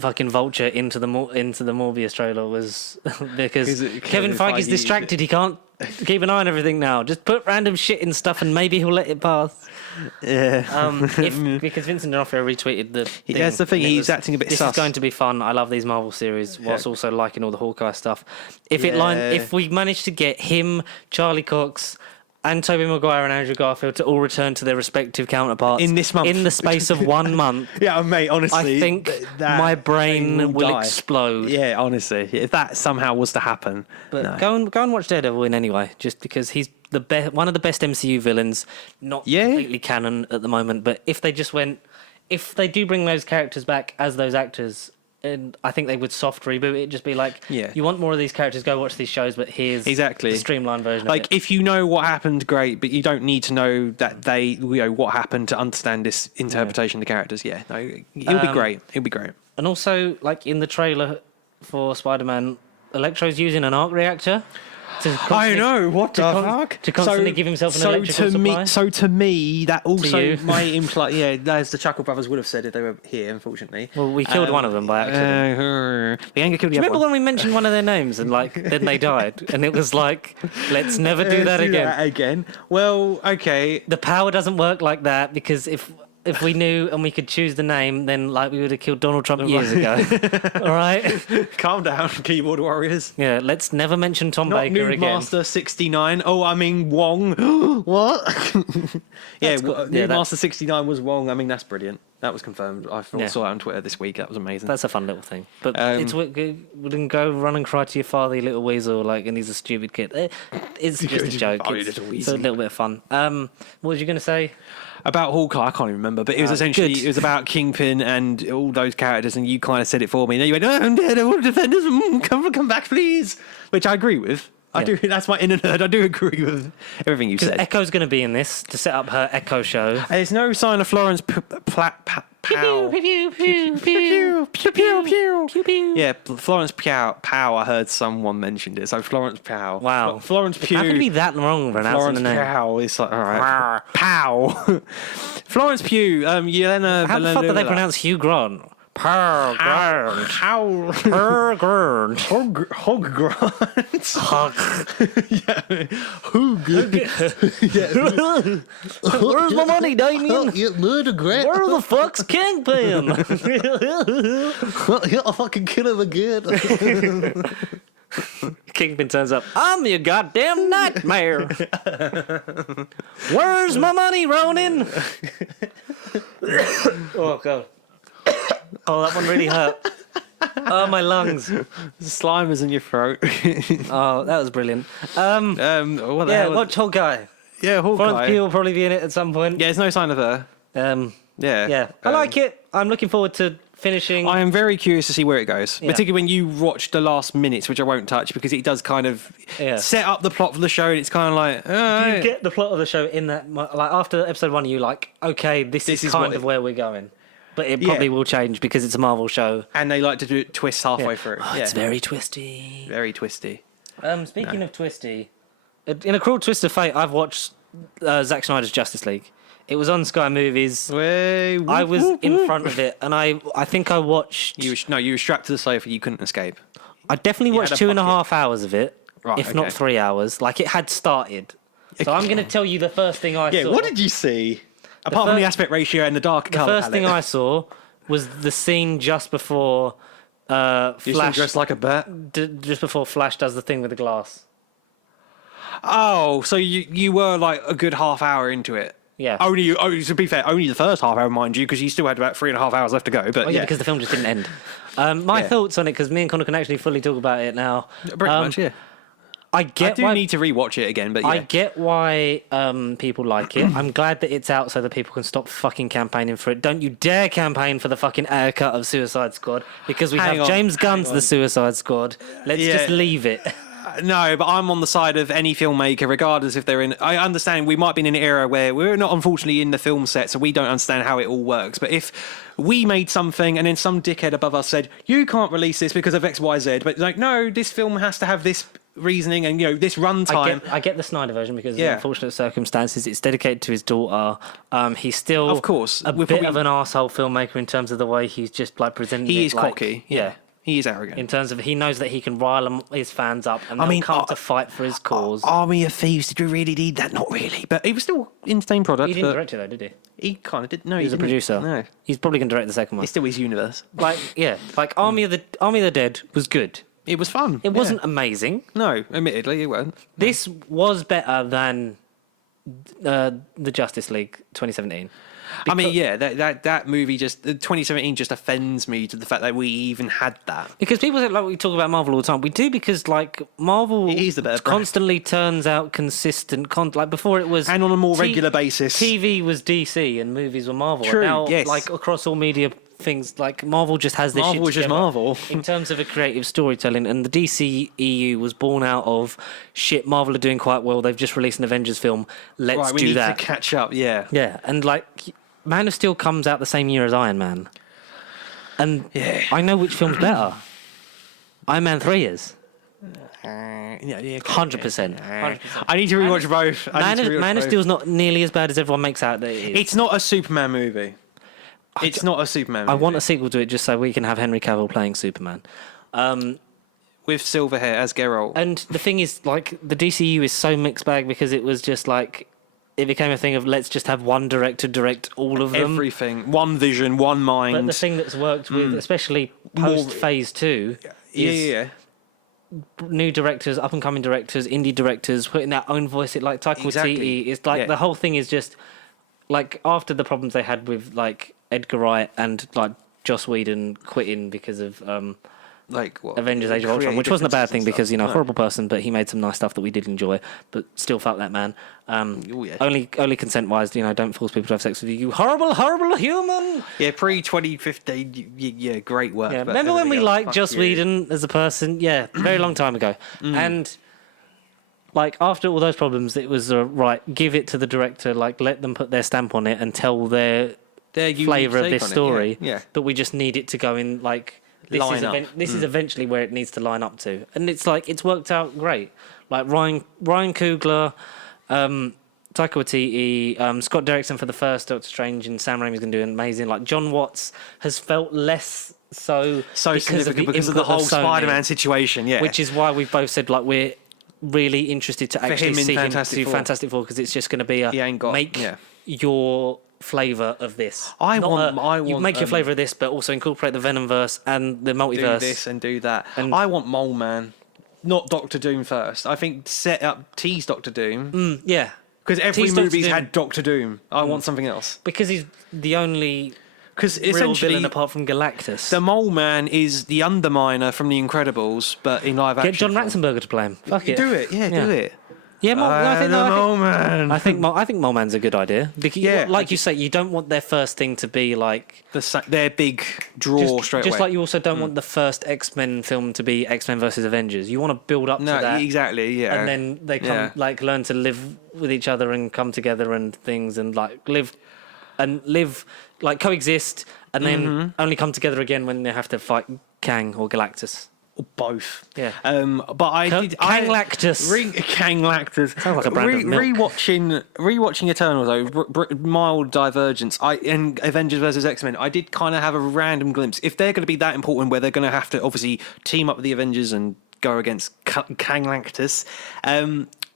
fucking Vulture into the Morbius trailer was because Kevin Feige's distracted. He can't keep an eye on everything now. Just put random shit in stuff and maybe he'll let it pass. Yeah. Because Vincent D'Onofrio retweeted the thing. That's the thing. He's acting a bit sus. This is going to be fun. I love these Marvel series whilst also liking all the Hawkeye stuff. If we manage to get him, Charlie Cox, and Tobey Maguire and Andrew Garfield to all return to their respective counterparts In this month. in the space of 1 month. Yeah, mate, honestly. I think my brain will explode. Yeah, honestly. If that somehow was to happen. But no. go and watch Daredevil in anyway, just because he's one of the best MCU villains, not completely canon at the moment. But if they do bring those characters back as those actors, and I think they would soft reboot it, just be like, you want more of these characters, go watch these shows, but here's the streamlined version of it. If you know what happened, great, but you don't need to know that what happened to understand this interpretation of the characters. Yeah, no, it'll be great. It'll be great. And also, like in the trailer for Spider-Man, Electro's using an arc reactor. I know, what the fuck? To constantly give himself an electrical supply. So to me, that also might imply... as the Chuckle Brothers would have said if they were here, unfortunately. Well, we killed one of them by accident. We ain't killed Do you remember when we mentioned one of their names and then they died? And it was like, let's never do that again. Well, okay. The power doesn't work like that, because if we knew and we could choose the name, then we would have killed Donald Trump years ago. All right? Calm down, keyboard warriors. Yeah, let's never mention Tom Baker again. Master 69. Oh, I mean Wong. What? Master 69 was Wong. I mean, that's brilliant. That was confirmed. I saw it on Twitter this week. That was amazing. That's a fun little thing. But wouldn't go run and cry to your father, you little weasel, and he's a stupid kid. It's just a joke. It's a little bit of fun. What was you going to say? About Hawkeye, I can't even remember, but it was essentially it was about Kingpin and all those characters, and you kind of said it for me. And then you went, "Oh, I'm dead. I want defenders. Come back, please." Which I agree with. I do. That's my inner nerd. I do agree with everything you said. Echo's going to be in this to set up her Echo show. There's no sign of Florence Pow. Yeah, Florence Pow. I heard someone mentioned it. So Florence Pow. Wow. Florence Pugh. How could it be that wrong pronouncing the name? Florence Pow. It's like, all right. Pow. Florence Pugh. Yelena. How the fuck do they pronounce Hugh Grant? Hog Grant. Hog. Yeah. Where's my money, Damien? You murder Grant. Where the fuck's Kingpin? I'll fucking kill him again. Kingpin turns up. I'm your goddamn nightmare. Where's my money, Ronin? Oh, God. Oh, that one really hurt. Oh, my lungs. Slime is in your throat. Oh, that was brilliant. Watch Hawkeye. Yeah, Hawkeye. Florence Pugh will probably be in it at some point. Yeah, there's no sign of her. Yeah. I like it. I'm looking forward to finishing. I am very curious to see where it goes, particularly when you watch the last minutes, which I won't touch because it does kind of set up the plot for the show, and it's kind of like... Do you get the plot of the show in that... Like, after episode 1, you're like, okay, this is kind of where we're going. But it probably will change because it's a Marvel show. And they like to do twists halfway through. Oh, it's very twisty. Very twisty. Speaking of twisty, in a cruel twist of fate, I've watched Zack Snyder's Justice League. It was on Sky Movies. I was in front of it, and I think I watched... You were strapped to the sofa. You couldn't escape. I definitely watched 2.5 hours of it, if not 3 hours. Like, it had started. So I'm going to tell you the first thing I saw. Yeah, what did you see? Apart from the aspect ratio and the dark colour The first thing I saw was the scene just before Flash... dressed like a bat? Just before Flash does the thing with the glass. Oh, so you were like a good half hour into it? Yeah. To be fair, only the first half hour, mind you, because you still had about 3.5 hours left to go. But because the film just didn't end. My thoughts on it, because me and Connor can actually fully talk about it now. Pretty much, yeah. I need to rewatch it again, but yeah. I get why people like it. I'm glad that it's out so that people can stop fucking campaigning for it. Don't you dare campaign for the fucking air cut of Suicide Squad, because we have James Gunn's The Suicide Squad. Let's just leave it. No, but I'm on the side of any filmmaker, regardless if they're in... I understand we might be in an era where we're not, unfortunately, in the film set, so we don't understand how it all works. But if we made something and then some dickhead above us said, you can't release this because of X, Y, Z, but like, no, this film has to have this reasoning and, this runtime. I get the Snyder version because of the unfortunate circumstances. It's dedicated to his daughter. He's still, of course, a bit of an arsehole filmmaker in terms of the way he's just like presenting it. He is cocky. Yeah. He is arrogant. In terms of he knows that he can rile his fans up and they'll come to fight for his cause. Army of Thieves, did we really need that? Not really. But it was still an entertaining product. He didn't direct it though, did he? He kind of did. No, he was a producer. No. He's probably going to direct the second one. It's still his universe. Like Army of the Dead was good. It was fun. It wasn't amazing. No, admittedly, it weren't. This was better than the Justice League 2017. I mean, yeah, that movie just 2017 just offends me to the fact that we even had that. Because people say, like, we talk about Marvel all the time. We do, because like Marvel It is the better brand. constantly turns out consistent content. Like before, it was And on a more regular basis. TV was DC and movies were Marvel. True, And now, yes. like across all media things, like Marvel just has this. Marvel shit is just together Marvel. in terms of a creative storytelling. And the DCEU was born out of shit. Marvel are doing quite well. They've just released an Avengers film. Let's Right, we do need that. to catch up, yeah. Yeah, and like Man of Steel comes out the same year as Iron Man, and Yeah. I know which film's better. Iron Man 3 is Yeah, 100%. I need to rewatch both. Man of Steel's not nearly as bad as everyone makes out that it is. It's not a Superman movie. It's not a Superman movie. I want a sequel to it just so we can have Henry Cavill playing Superman. With silver hair as Geralt. And the thing is, like, the DCU is so mixed bag because it was just like, it became a thing of let's just have one director direct all of them. Everything. One vision, one mind. But the thing that's worked with, especially post Phase 2, is yeah. new directors, up and coming directors, indie directors putting their own voice. It like Taika Exactly. Waititi. It's like Yeah. the whole thing is just like after the problems they had with like Edgar Wright and like Joss Whedon quitting because of Like what? Avengers: Age of Ultron, which wasn't a bad thing because horrible person, but he made some nice stuff that we did enjoy. But still, fuck that man. Yeah. Only consent wise, don't force people to have sex with you. You horrible human. Yeah, pre 2015. Yeah, great work. Yeah, but remember when everything we else, liked fuck Joss you. Whedon as a person? Yeah, very long time ago. And like after all those problems, it was right. Give it to the director. Like let them put their stamp on it and tell their unique flavor of take this on it, story. Yeah. But we just need it to go in like. Line up. This is eventually where it needs to line up to, and it's like it's worked out great. Like Ryan Coogler, Taika Waititi, Scott Derrickson for the first Doctor Strange, and Sam Raimi's going to do amazing. Like John Watts has felt less so significant because of the input whole Sony, Spider-Man situation. Yeah, which is why we've both said like we're really interested to actually him in see him Fantastic do Four. Fantastic Four because it's just going to be He ain't got- make yeah. your flavour of this. I you want, make your flavour of this, but also incorporate the Venomverse and the do multiverse. this and do that. And- I want Mole Man, not Doctor Doom first. I think tease Doctor Doom Yeah, because every Tease Dr. movie's Doom. had Doctor Doom. I want something else because he's the only because real essentially villain apart from Galactus. the Mole Man is the Underminer from The Incredibles, but in live action. Get John form. Ratzenberger to play him. Fuck it. Do it, yeah, do it. Yeah, Mole Man. I think Mole Man's a good idea. Because, Yeah, like you say, you don't want their first thing to be like Their big draw straight just away. like you also don't want the first X-Men film to be X-Men versus Avengers. You want to build up to no, that. exactly, yeah. And then they come Yeah. like learn to live with each other and come together and things and like live like coexist and then only come together again when they have to fight Kang or Galactus. Both. Yeah. But I did. Kanglactus. Kanglactus. Sounds like a brand of milk. Rewatching Eternals though, mild divergence. In Avengers versus X-Men, I did kind of have a random glimpse. If they're going to be that important, where they're going to have to obviously team up with the Avengers and go against Kanglactus.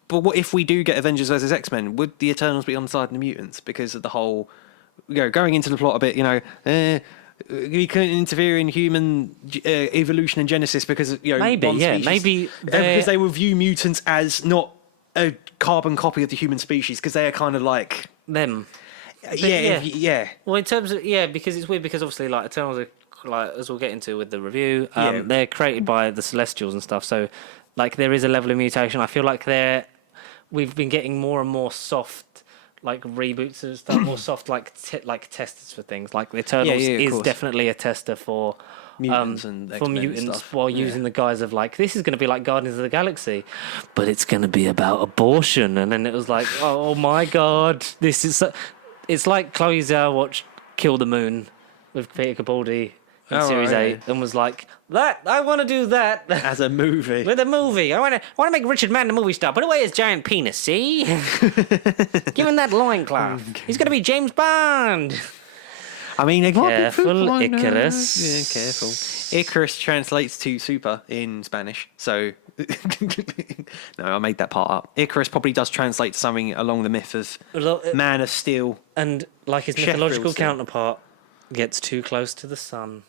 But what if we do get Avengers versus X-Men? Would the Eternals be on the side of the mutants because of the whole, going into the plot a bit, we couldn't interfere in human evolution and genesis because Maybe, one yeah, species. maybe Because they will view mutants as not a carbon copy of the human species because they are kind of like them. yeah. Well, in terms of because it's weird because obviously like Eternals are like as we'll get into with the review, Yeah. they're created by the Celestials and stuff. So like there is a level of mutation. I feel like we've been getting more and more soft like reboots and stuff, more soft like testers for things. Like the Eternals of is course. definitely a tester for Mutants and for X-Men and mutants stuff. while using the guise of like this is going to be like Guardians of the Galaxy, but it's going to be about abortion. And then it was like, oh my god, this is it's like Chloe Zhao watched Kill the Moon with Peter Capaldi in Series 8 and was like, that I want to do that As a movie. with a movie. I want to make Richard Madden a movie star. Put away his giant penis. See, give him that loincloth. He's going to be James Bond. I mean, it might be Careful, people I know. Icarus. Yeah, careful. Icarus translates to super in Spanish, so no, I made that part up. Icarus probably does translate to something along the myth of Man of Steel. And like his Sheffield mythological still. counterpart gets too close to the sun.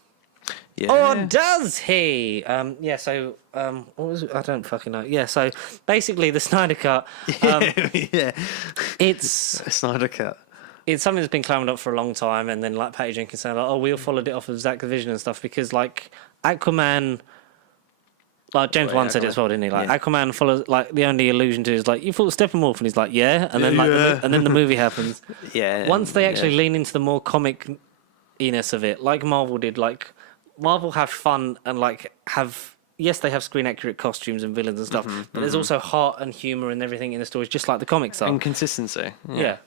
Yeah. Or does he? So what was it? I don't fucking know. Yeah, so basically the Snyder Cut, yeah. it's Snyder Cut. it's something that's been clamoured up for a long time, and then like Patty Jenkins saying like, oh, we all followed it off of Zack Division and stuff because like Aquaman. Like James Wan said it as well, didn't he? Like Aquaman follows like the only allusion to is like you thought Steppenwolf, and he's like and then and then the movie happens. Yeah. Once they actually lean into the more comic-iness of it, like Marvel did, like Marvel have fun and like they have screen accurate costumes and villains and stuff, but there's also heart and humor and everything in the stories, just like the comics are. And consistency. Yeah.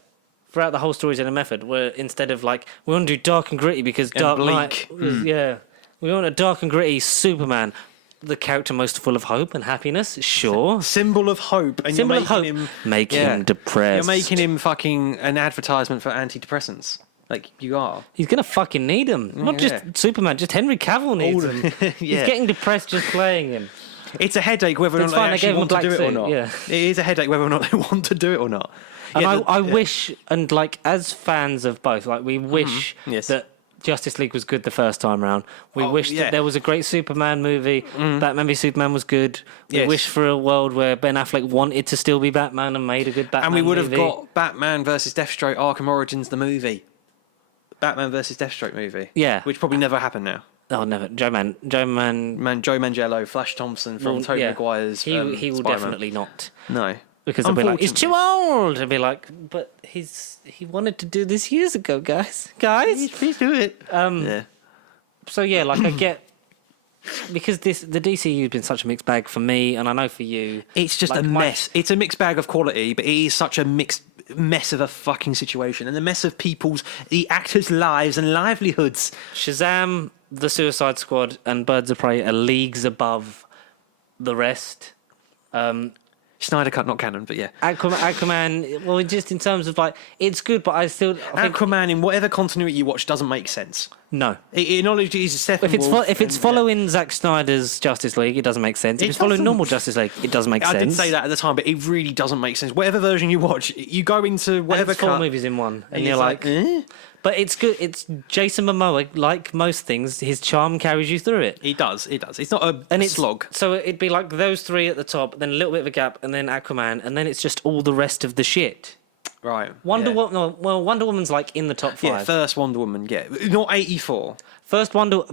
Throughout the whole story's in a method where instead of like we want to do dark and gritty because Dark Knight, we want a dark and gritty Superman. The character most full of hope and happiness, sure. Symbol of hope. And Symbol you're of hope. him, Make him depressed. You're making him fucking an advertisement for antidepressants. Like, you are. He's going to fucking need them. Not just Superman, just Henry Cavill needs them. He's getting depressed just playing him. It's a headache whether or not they actually want to do it or not. Yeah. It is a headache whether or not they want to do it or not. And I wish, and like as fans of both, like we wish that Justice League was good the first time round. We wish that there was a great Superman movie. Batman v Superman was good. We wish for a world where Ben Affleck wanted to still be Batman and made a good Batman movie. And we would have got Batman versus Deathstroke Arkham Origins, the movie. Batman versus Deathstroke movie. Yeah. Which probably never happened now. Oh, never. Joe Manganiello, Flash Thompson from Tobey Maguire's He will Spider-Man. definitely not. No. Because they'll be like, he's too old. And be like, but he wanted to do this years ago, guys. Please do it. So yeah, like I get because the DCU has been such a mixed bag for me, and I know for you. It's just like a mess. It's a mixed bag of quality, but it is such a mixed mess of a fucking situation, and the mess of the actors' lives and livelihoods. Shazam, The Suicide Squad, and Birds of Prey are leagues above the rest. Snyder Cut, not canon, but yeah. Aquaman, well, just in terms of like, it's good, but I think Aquaman, in whatever continuity you watch, doesn't make sense. No. It acknowledges Steppenwolf. If it's following Zack Snyder's Justice League, it doesn't make sense. If it's following normal Justice League, it doesn't make sense. I did say that at the time, but it really doesn't make sense. Whatever version you watch, you go into whatever it's 4 cut, movies in one, and you're like, eh? But it's good. It's Jason Momoa, like most things, his charm carries you through it. It does. It's not a slog. So it'd be like those three at the top, then a little bit of a gap, and then Aquaman, and then it's just all the rest of the shit. Right. Wonder Woman's like in the top 5. Yeah, first Wonder Woman, not 84. First Wonder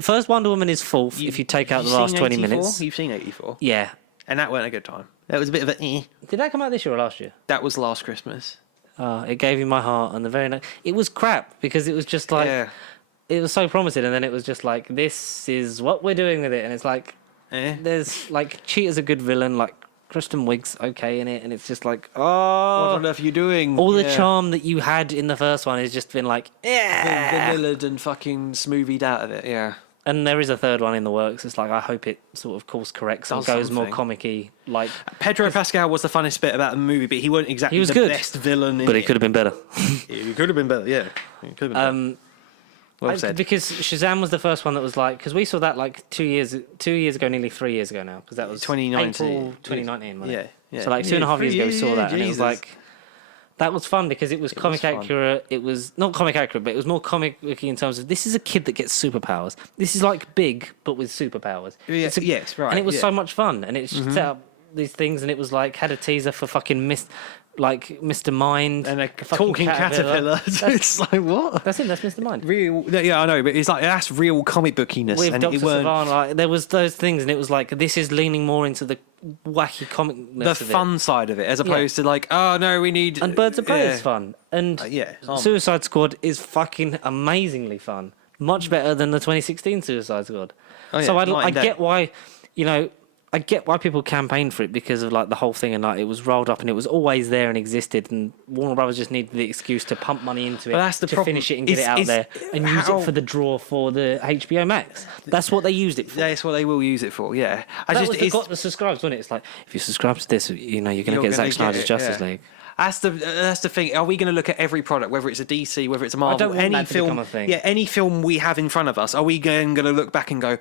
Woman is fourth if you take out the last 20 minutes. You've seen 84. Yeah. And that weren't a good time. That was a bit of a Did that come out this year or last year? That was last Christmas. It gave you my heart, and the very next... It was crap, because it was just like... Yeah. It was so promising, and then it was just like, this is what we're doing with it, and it's like... There's, like, Cheetah's a good villain, like, Kristen Wiig's okay in it, and it's just like, what on earth are you doing? All the charm that you had in the first one has just been like, vanillaed and fucking smoothied out of it, yeah. And there is a third one in the works. It's like, I hope it sort of course corrects and goes more comic-y. Like Pedro Pascal was the funnest bit about the movie, but he wasn't exactly the best villain. But he could have been better. He could have been better, yeah. He could have been better. Well said. Because Shazam was the first one that was like, because we saw that like 2 years ago, nearly 3 years ago now, because that was 2019. April 2019, wasn't it? Yeah. So like 2.5 years ago we saw that, Jesus. and it was like, that was fun because it was comic accurate. It was not comic accurate, but it was more comic looking in terms of this is a kid that gets superpowers. This is like Big, but with superpowers. Yes, right. And it was so much fun, and it set up these things, and it was like had a teaser for fucking Mr. Mind and a talking caterpillar. It's like what? That's it. That's Mr. Mind. Real, yeah, I know, but it's like that's real comic bookiness. With and Dr. it weren't... Savant, like, there was those things, and it was like this is leaning more into the wacky comicness, the fun side of it, as opposed to like, oh no, we need. And Birds of Prey is fun, and Suicide Squad is fucking amazingly fun, much better than the 2016 Suicide Squad. Oh, yeah, so I get why, I get why people campaigned for it because of like the whole thing, and like it was rolled up and it was always there and existed, and Warner Brothers just needed the excuse to pump money into it to finish it and get it out there and use it for the draw for the HBO Max. That's what they used it for. That's what they will use it for. Yeah, got the subscribes, wasn't it? It's like if you subscribe to this, you're going to get Zack Snyder's Justice League. That's the thing. Are we going to look at every product, whether it's a DC, whether it's a Marvel, I don't want that to become a thing. Yeah, any film we have in front of us? Are we going to look back and go,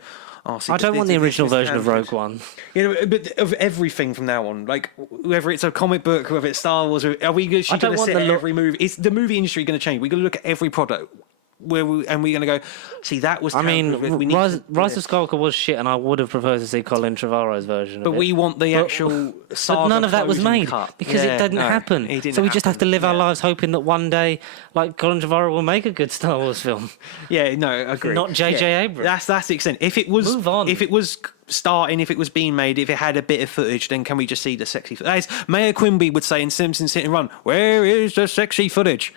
oh, see, I don't want the original version of Rogue One. But of everything from now on, like whether it's a comic book, whether it's Star Wars, are we going to sit at every movie? Is the movie industry going to change? We're going to look at every product we're going to go, see, that was I terrible, mean, but we need Rise to do of this. Skywalker was shit, and I would have preferred to see Colin Trevorrow's version But of it. we want the actual saga But none of that was closing made cut. because it didn't happen. It didn't so we just have to happen. live our Yeah. lives hoping that one day, like, Colin Trevorrow will make a good Star Wars film. Yeah, no, I agree. Not J.J. Abrams. That's the extent. If it was, Move on. if it was starting, if it was being made, if it had a bit of footage, then can we just see the sexy footage? As Mayor Quimby would say in Simpsons Hit and Run, where is the sexy footage?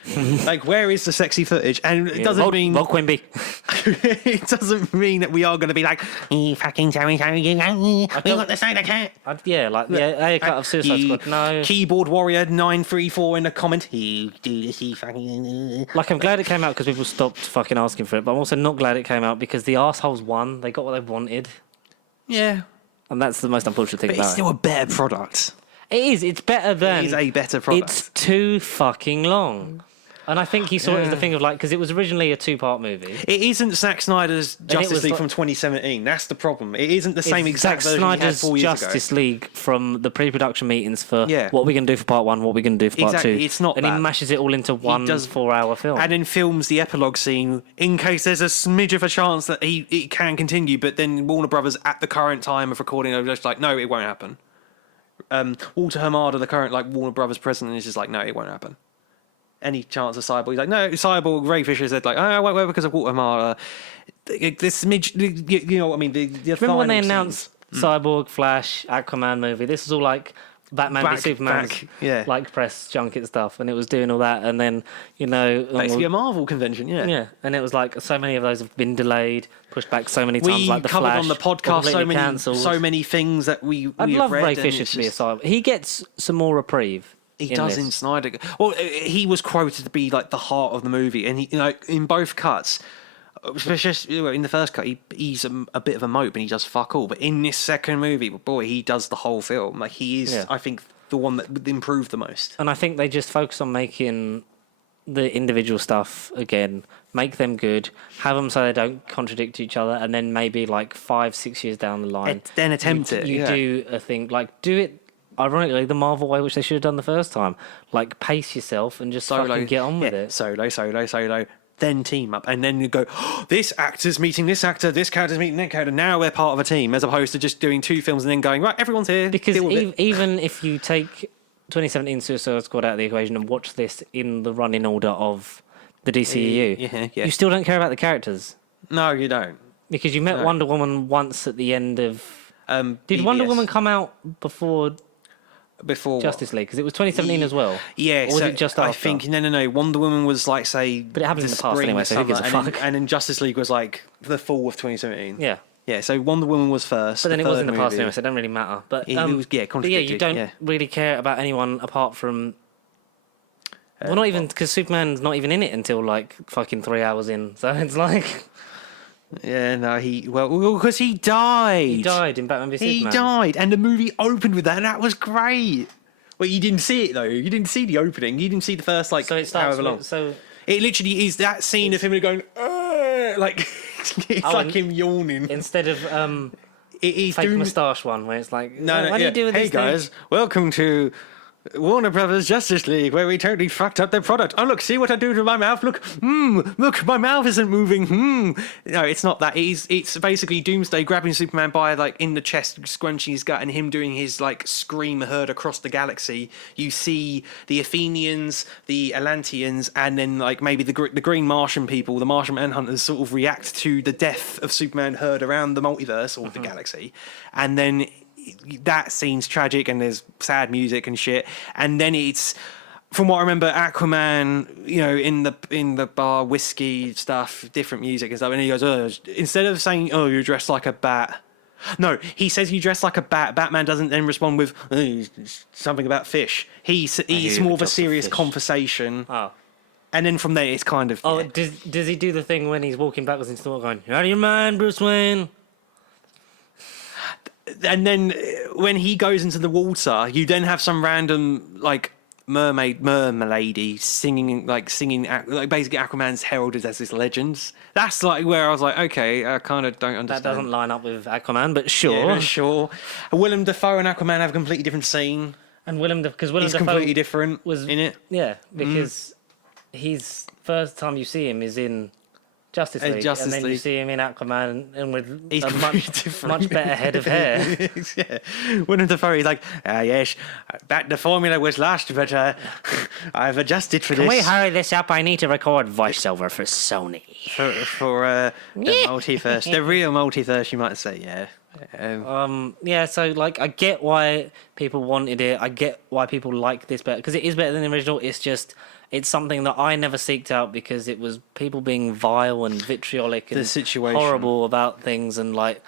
Like, where is the sexy footage? And it doesn't mean Rod Quimby. it doesn't mean that we are going to be like, you fucking sorry, we got the soda cat. Yeah, like the A cut of Suicide You Squad. No. Keyboard Warrior 934 in the comment. You do this, you fucking. Like, I'm glad it came out because people stopped fucking asking for it, but I'm also not glad it came out because the arseholes won. They got what they wanted. Yeah, And that's the most unfortunate thing but about it's still a better product. it. It is. It's better than... It is a better product. It's too fucking long. And I think he saw it as the thing of, like... Because it was originally a two-part movie. It isn't Zack Snyder's Justice was League like- from 2017. That's the problem. It isn't the same It's exact Zack version he had Snyder's 4 years Justice ago. League from the pre-production meetings for Yeah. what we're going to do for part one, what we're going to do for part Exactly, two. it's not and he that. mashes it all into one does- 4-hour film. And then films the epilogue scene in case there's a smidge of a chance that it can continue, but then Warner Brothers at the current time of recording are just like, no, it won't happen. Walter Hamada, the current like Warner Brothers president, is just like, no, it won't happen. Any chance of Cyborg? He's like, no, Cyborg. Ray Fisher said like, oh, I won't work because of Walter Hamada. This smidge, you know what I mean? The Remember when they final announced scenes. Cyborg, Flash, Aquaman movie? This is all like Batman v Superman's yeah. like press junket stuff, and it was doing all that, and then Basically a Marvel convention, yeah, and it was like so many of those have been delayed, pushed back so many times. We like the covered Flash, on the podcast cancelled. so many things that we I'd have love read, Ray and Fisher it's to be a just- Cyborg. He gets some more reprieve. He does this. in Snyder. Well, he was quoted to be like the heart of the movie, and he, you know, in both cuts, especially in the first cut, he's a bit of a mope and he does fuck all. But in this second movie, boy, he does the whole film. Like he is, Yeah. I think, the one that would improve the most. And I think they just focus on making the individual stuff again, make them good, have them so they don't contradict each other, and then maybe like 5-6 years down the line, Then attempt it. You yeah. do a thing like do it. Ironically, the Marvel way, which they should have done the first time, like pace yourself and just fucking get on with it. Solo. Then team up, and then you go. Oh, this actor's meeting this actor. This character's meeting that character. Now we're part of a team, as opposed to just doing 2 films and then going right. Everyone's here. Because deal with it. even if you take 2017 Suicide Squad out of the equation and watch this in the running order of the DCEU, Yeah. you still don't care about the characters No, you don't. because you met No. Wonder Woman once at the end of. Did Wonder BVS. Woman come out before Before Justice League? Because it was 2017 as well. Yeah, Or was so it just after? I think no. Wonder Woman was like say, But it happens in the past spring, anyway, the so who gives a summer, fuck? and then Justice League was like the fall of 2017. Yeah. Yeah, so Wonder Woman was first. But then the it was in the third past movie. anyway, so it don't really matter. But It was- yeah, but yeah, you contradicted, don't yeah. really care about anyone apart from. Well, not even because Superman's not even in it until like fucking 3 hours in. So it's like Yeah, no, because he died. he died in Batman v He Superman. died, and the movie opened with that, and that was great. Well, you didn't see it though. You didn't see the opening. You didn't see the first like So it starts. however long. With, so It literally is that scene of him going, like it's Oh, like and- him yawning. instead of It is fake Doom- moustache one where it's like, No, what do you do with hey this thing?" guys, welcome to Warner Brothers Justice League, where we totally fucked up their product. Oh look, see what I do to my mouth? Look, look, my mouth isn't moving. No, it's not that. It's basically Doomsday grabbing Superman by like in the chest, scrunching his gut, and him doing his like scream heard across the galaxy. You see the Athenians, the Atlanteans, and then like maybe the Green Martian people, the Martian Manhunters, sort of react to the death of Superman heard around the multiverse or the galaxy, and then that scene's tragic and there's sad music and shit, and then it's, from what I remember, Aquaman, you know, in the bar, whiskey stuff, different music and stuff, and he goes, instead of saying, oh, you're dressed like a bat, no, he says you dress like a bat. Batman doesn't then respond with something about fish. It's more of a just a serious fish. conversation, Oh, and then from there it's kind of oh, yeah. does he do the thing when he's walking backwards into the wall going, "Out of your mind, Bruce Wayne"? And then when he goes into the water, you then have some random like mermalady singing like basically Aquaman's heralded as his legends. That's like where I was like, okay, I kind of don't That understand. doesn't line up with Aquaman, but sure. Yeah, sure. Willem Dafoe and Aquaman have a completely different scene. And Willem Dafoe He's completely different was in it. Yeah, because his first time you see him is in Justice League, Justice and then you League. see him in Aquaman and with He's a very much, different. much better head of hair. Yeah. Willem Dafoe, he's like, yes, back the formula was lost, but I've adjusted for Can this. we hurry this up? I need to record voiceover for Sony. For the multiverse, the real multiverse, you might say, yeah. Yeah, so like I get why people wanted it. I get why people like this better because it is better than the original. It's something that I never seeked out because it was people being vile and vitriolic and The situation. horrible about things and like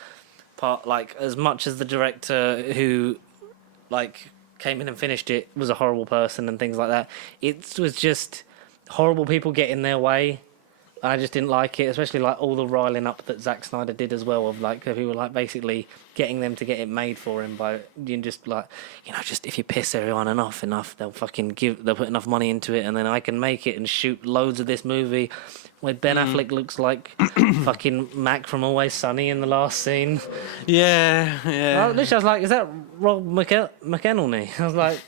as much as the director who like came in and finished it was a horrible person and things like that. It was just horrible people get in their way. I just didn't like it, especially like all the riling up that Zack Snyder did as well. Of like people like basically getting them to get it made for him by just like just if you piss everyone enough, they'll put enough money into it, and then I can make it and shoot loads of this movie. Where Ben Affleck looks like fucking Mac from Always Sunny in the last scene. Yeah. Literally, I was like, is that Rob McEnelney? I was like.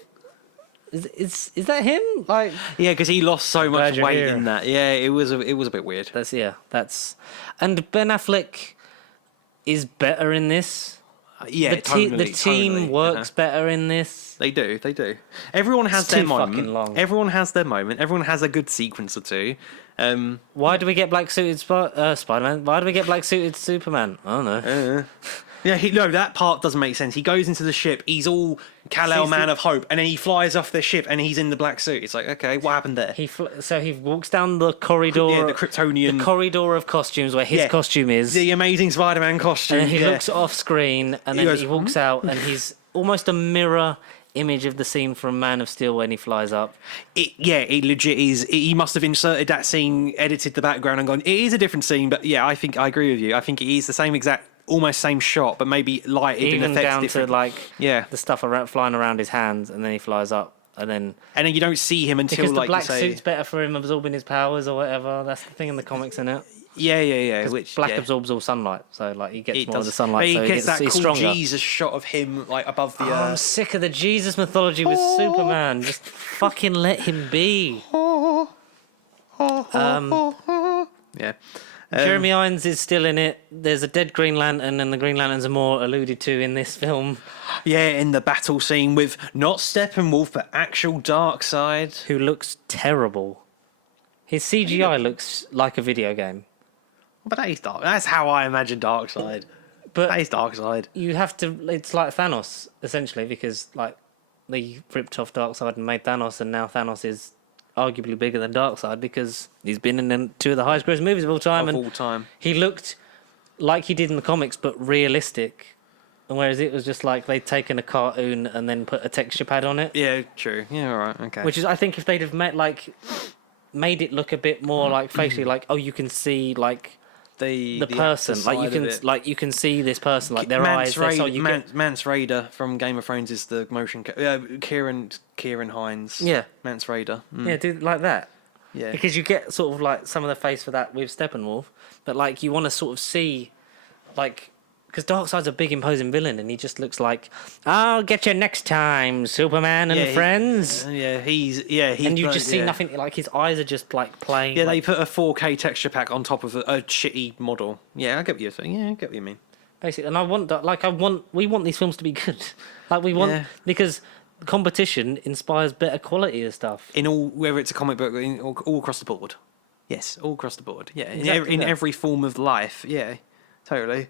Is that him? Like, Yeah, because he lost so much Glad you're weight here. in that. Yeah, it was a bit weird. and Ben Affleck is better in this. Yeah, The team works better in this. They do. Everyone has It's their too moment. fucking long. Everyone has their moment. Everyone has a good sequence or two. Why do we get black suited Spider-Man? Why do we get black suited Superman? I don't know. Yeah, that part doesn't make sense. He goes into the ship. He's all Kal-El, man of hope, and then he flies off the ship, and he's in the black suit. It's like, okay, what happened there? So he walks down the corridor. Yeah, the Kryptonian. The corridor of costumes where his costume is. The Amazing Spider-Man costume. And he yeah. looks off screen, and then goes, he walks out, and he's almost a mirror image of the scene from Man of Steel when he flies up. It legit is. He must have inserted that scene, edited the background, and gone. It is a different scene, but yeah, I think I agree with you. I think it is the same exact, almost same shot, but maybe lighted Even and effects down different. to like Yeah. the stuff flying around his hands, and then he flies up, and then you don't see him until because the like black you say, suit's better for him absorbing his powers or whatever. That's the thing in the comics, isn't it? Yeah. Which Black yeah. absorbs all sunlight, so like he gets It more of does. the sunlight, But he so gets that he's cool stronger. Jesus shot of him like above the. I'm sick of the Jesus mythology with Superman. Just fucking let him be. Yeah. Jeremy Irons is still in it. There's a dead Green Lantern, and the Green Lanterns are more alluded to in this film. Yeah, in the battle scene with not Steppenwolf but actual Darkseid. Who looks terrible. His CGI looks like a video game. But that is Dark. That's how I imagine Darkseid. But That is Darkseid. you have to. It's like Thanos, essentially, because like they ripped off Darkseid and made Thanos, and now Thanos is arguably bigger than Darkseid because he's been in two of the highest grossing movies of all time. Of and all time. He looked like he did in the comics, but realistic. And whereas it was just like they'd taken a cartoon and then put a texture pad on it. Yeah, true. Yeah, all right. Okay. Which is, I think, if they'd have made it look a bit more like facially, like you can see like the person, you can see this person, like their eyes. Mance Raider from Game of Thrones is the motion. Kieran Hines. Yeah. Mance Raider. Yeah, do like that. Yeah. Because you get sort of like some of the face for that with Steppenwolf, but like you want to sort of see, like, because Darkseid's a big imposing villain, and he just looks like, "I'll get you next time, Superman and friends." He's and you just see nothing. Like his eyes are just like playing. Yeah, like, they put a 4K texture pack on top of a shitty model. Yeah, I get what you're saying. Yeah, I get what you mean. basically. And I want that. Like we want these films to be good. Like we want because competition inspires better quality of stuff. In all, whether it's a comic book, all across the board. Yes, all across the board. Yeah, Exactly in that. every form of life. Yeah, totally.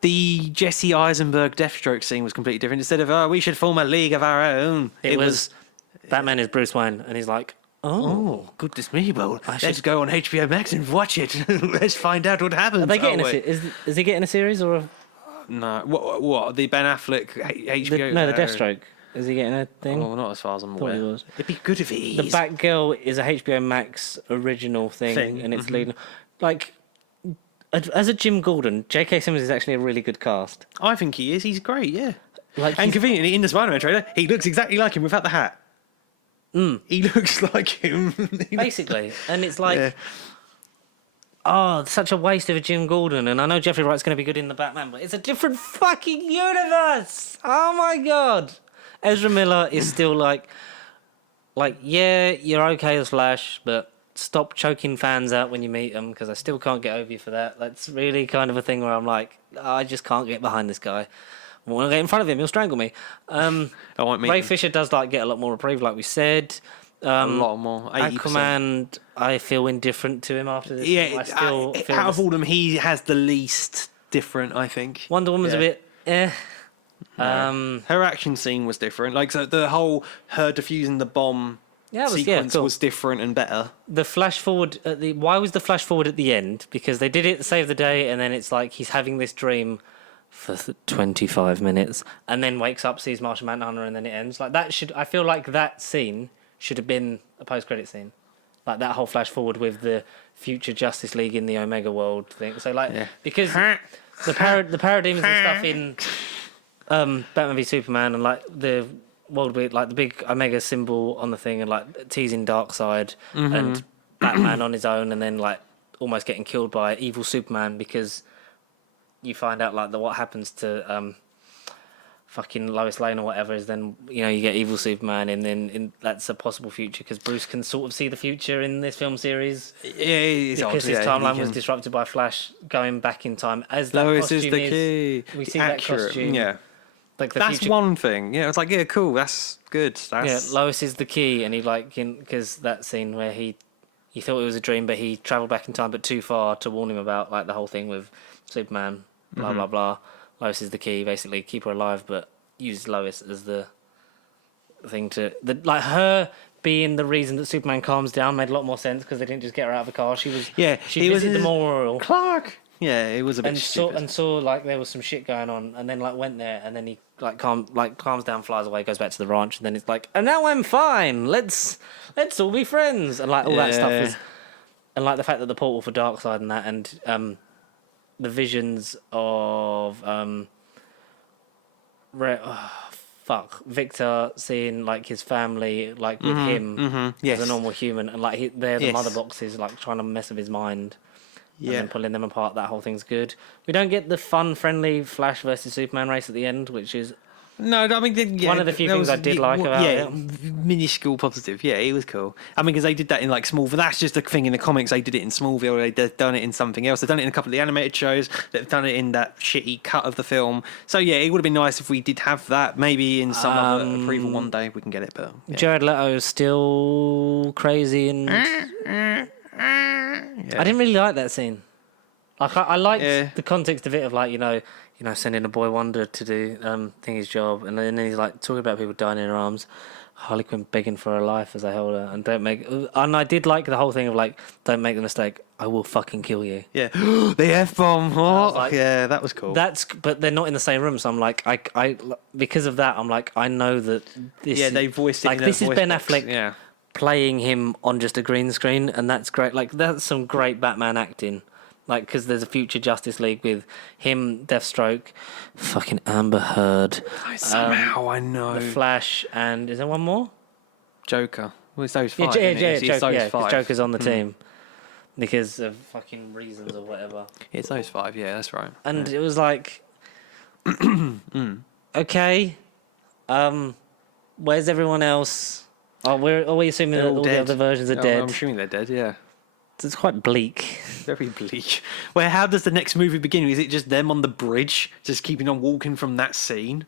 The Jesse Eisenberg Deathstroke scene was completely different. Instead of we should form a league of our own, It was Batman is Bruce Wayne, and he's like, oh goodness me, well, let's go on HBO Max and watch it. Let's find out what happens. Are they getting is he getting a series or a, No, what the Ben Affleck HBO? the Deathstroke? Is he getting a thing? Oh, not as far as I'm Thought he aware. was. It'd be good if he The is. Batgirl is a HBO Max original thing. And it's leading like. As a Jim Gordon, J.K. Simmons is actually a really good cast. I think he is. He's great. Yeah. Like, And conveniently, in the Spider-Man trailer, he looks exactly like him without the hat. He looks like him. basically, and it's like, Yeah. oh, such a waste of a Jim Gordon. And I know Jeffrey Wright's going to be good in the Batman, but it's a different fucking universe. Oh my god, Ezra Miller is still like, yeah, you're okay as Flash, but stop choking fans out when you meet them, because I still can't get over you for that. That's really kind of a thing where I'm like, I just can't get behind this guy. When I get in front of him, he'll strangle me. I won't meet Ray him. Fisher does like get a lot more reprieve, like we said. A lot more. 80%. Aquaman, I feel indifferent to him after this. Yeah, I still feel out of all them, he has the least different, I think. Wonder Woman's a bit Her action scene was different. Like, so the whole her defusing the bomb sequence cool. was different and better. The flash forward why was the flash forward at the end? Because they did it to save the day, and then it's like he's having this dream for 25 minutes, and then wakes up, sees Martian Manhunter, and then it ends. Like that I feel like that scene should have been a post-credit scene. Like that whole flash forward with the future Justice League in the Omega world thing. So like because the paradigms and stuff in Batman v Superman, and like the world with like the big Omega symbol on the thing, and like teasing Darkseid and Batman on his own, and then like almost getting killed by evil Superman, because you find out like what happens to fucking Lois Lane or whatever is then, you know, you get evil Superman, and then that's a possible future, because Bruce can sort of see the future in this film series. Yeah, because his timeline was disrupted by Flash going back in time. As that Lois costume is the key. We see Accurate. that costume. Yeah. Like the That's future. one thing. Yeah, it's like, yeah, cool. That's good. That's... Yeah, Lois is the key, and he because that scene where he thought it was a dream, but he travelled back in time, but too far to warn him about like the whole thing with Superman. Blah blah blah. Lois is the key. Basically, keep her alive, but use Lois as the thing to like her being the reason that Superman calms down made a lot more sense, because they didn't just get her out of the car. She visited the memorial. Clark. Yeah, it was a bit stupid. Saw like there was some shit going on, and then like went there, and then he calms down, flies away, goes back to the ranch, and then it's like, and now I'm fine. Let's all be friends, and like all that stuff was, and like the fact that the portal for Darkseid and that, and the visions of Victor seeing like his family like with him as a normal human, and like they're the mother boxes like trying to mess with his mind. And then pulling them apart, that whole thing's good. We don't get the fun, friendly Flash versus Superman race at the end, which is no, I mean, one of the few things I did like about it. Minuscule positive. Yeah, it was cool. I mean, because they did that in like Smallville. That's just a thing in the comics. They did it in Smallville. They've done it in something else. They've done it in a couple of the animated shows. They've done it in that shitty cut of the film. So yeah, it would have been nice if we did have that. Maybe in some other prequel one day we can get it. But yeah. Jared Leto is still crazy, and I didn't really like that scene. Like I liked the context of it, of like you know sending a boy Wonder to do his job, and then he's like talking about people dying in her arms. Harley Quinn begging for her life as they hold her, and I did like the whole thing of like, don't make the mistake, I will fucking kill you. Yeah, the F-bomb. Like, yeah, that was cool. But they're not in the same room, so I'm like, I because of that, I'm like, I know that this. Yeah, they voiced it. Like this is Ben Affleck playing him on just a green screen, and that's great. Like that's some great Batman acting. Like, because there's a future Justice League with him, Deathstroke, fucking Amber Heard. Somehow I know. The Flash, and is there one more? Joker. Well, it's those five. Joker's on the team. Because of fucking reasons or whatever. It's those five, yeah, that's right. And it was like, okay, where's everyone else? Are we assuming that all the other versions are dead? I'm assuming they're dead, yeah. It's quite bleak. Very bleak. Well, how does the next movie begin? Is it just them on the bridge, just keeping on walking from that scene?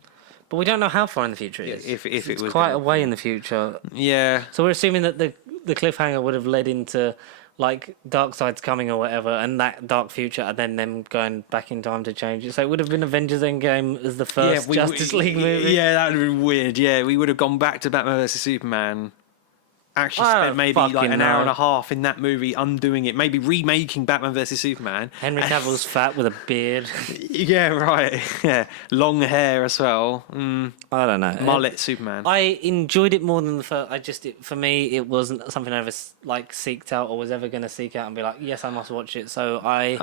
But we don't know how far in the future it is. If it it's was quite a way in the future. Yeah. So we're assuming that the cliffhanger would have led into like Darkseid's coming or whatever, and that dark future, and then them going back in time to change it. So it would have been Avengers Endgame as the first Justice League movie. Yeah, that would have been weird. Yeah, we would have gone back to Batman vs Superman. Actually spent maybe like an hour and a half in that movie undoing it, maybe remaking Batman vs Superman. Henry Cavill's fat with a beard. Yeah, right. Yeah, long hair as well. I don't know. Mullet Superman. I enjoyed it more than the first. For me, it wasn't something I ever like seeked out or was ever going to seek out and be like, yes, I must watch it. So I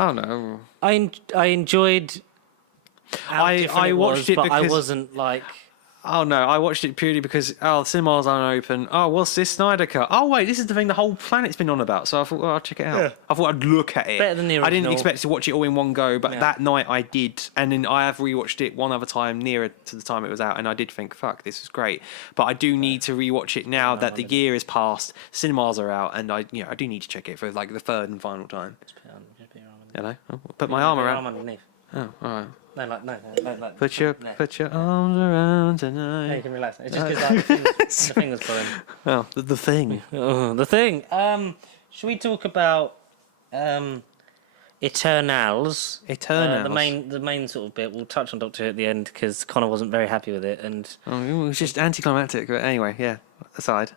enjoyed. How I watched it because because I wasn't like. Oh no, I watched it purely because the cinemas aren't open. Oh, what's this Snyder Cut? Oh wait, this is the thing the whole planet's been on about. So I thought, well, I'll check it out. Yeah. I thought I'd look at it. Better than the I didn't original. expect to watch it all in one go, but Yeah. that night I did, and then I have rewatched it one other time nearer to the time it was out, and I did think, fuck, this is great. But I do need to rewatch it now that the year is past, cinemas are out, and I do need to check it for like the third and final time. Hello, put my arm around. underneath. Oh, all right. No, no. Put your arms around tonight. Yeah, you can relax. It's just because the finger's pulling. Oh, the thing. Oh, the thing. Should we talk about Eternals? Eternals. The main sort of bit. We'll touch on Doctor Who at the end because Connor wasn't very happy with it, and Oh, it was just anticlimactic. But anyway, yeah. Aside.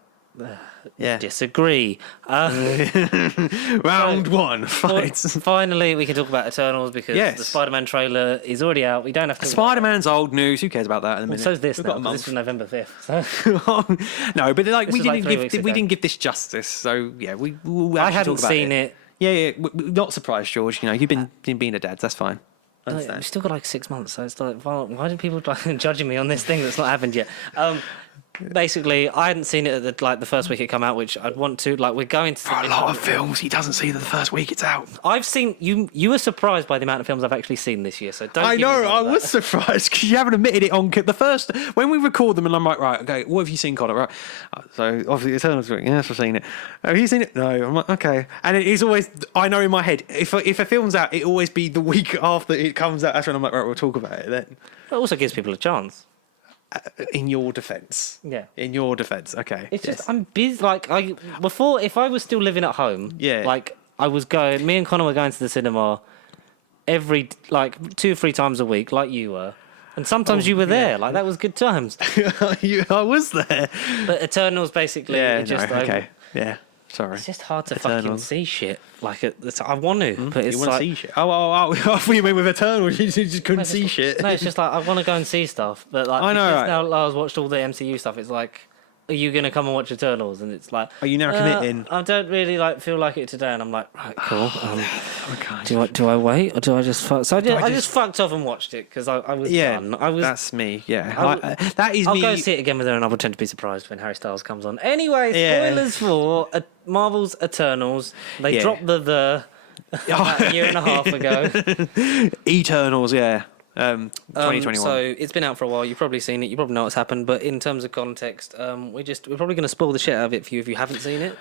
Yeah. disagree. Round one. Fight. Finally, we can talk about Eternals because Yes. the Spider-Man trailer is already out. We don't have to. Spider-Man's old news. Who cares about that in a minute? So is this We've now, got a 'cause this month. was November 5th. So. No, but like This we was like didn't 3 give weeks we ago. didn't give this justice. So yeah, we'll I actually hadn't talk about seen it. it. Yeah. Not surprised, George. You know, you've been being a dad. That's fine. We've Understand. still got like 6 months, so it's like, why do people like judging me on this thing that's not happened yet? Basically, I hadn't seen it at the first week it come out, which I'd want to. Like, we're going to. For a lot of films, he doesn't see the first week it's out. I've seen you. You were surprised by the amount of films I've actually seen this year, so don't. I give me know, none I of that. was surprised because you haven't admitted it on the first when we record them, and I'm like, right, okay, what have you seen, Connor? Right, so obviously Eternals, yes, I've seen it. Have you seen it? No, I'm like, okay, and it is always I know in my head if a film's out, it always be the week after it comes out. That's when I'm like, right, we'll talk about it then. It also gives people a chance. In your defence, Yeah. In your defence, okay. It's yes. just I'm busy. Like before, if I was still living at home, Yeah. like I was going. Me and Connor were going to the cinema every 2 or 3 times a week, like you were, and sometimes you were there. Like that was good times. I was there. But Eternals basically, Yeah, it just no, okay, yeah. Sorry. it's just hard to fucking Eternals. see shit. Like I want to, but it's You want to like see shit? Oh, I thought you meant with Eternals. You just couldn't see shit. no, it's just like I want to go and see stuff, but like I know, because right? now Lars watched all the MCU stuff. It's like, are you gonna come and watch Eternals? And it's like, Are you now committing? I don't really feel like it today, and I'm like, right, cool. Okay. Do I wait or do I just fuck? So I just fucked off and watched it because I was Yeah, done. I was. that's me. Yeah, I- that is I'll me. go see it again with her, and I'll pretend to be surprised when Harry Styles comes on. Anyway, Yeah. spoilers for Marvel's Eternals. They Yeah. dropped the about a year and a half ago. Eternals. Yeah, 2021. So it's been out for a while. You've probably seen it. You probably know what's happened. But in terms of context, we're probably going to spoil the shit out of it for you if you haven't seen it.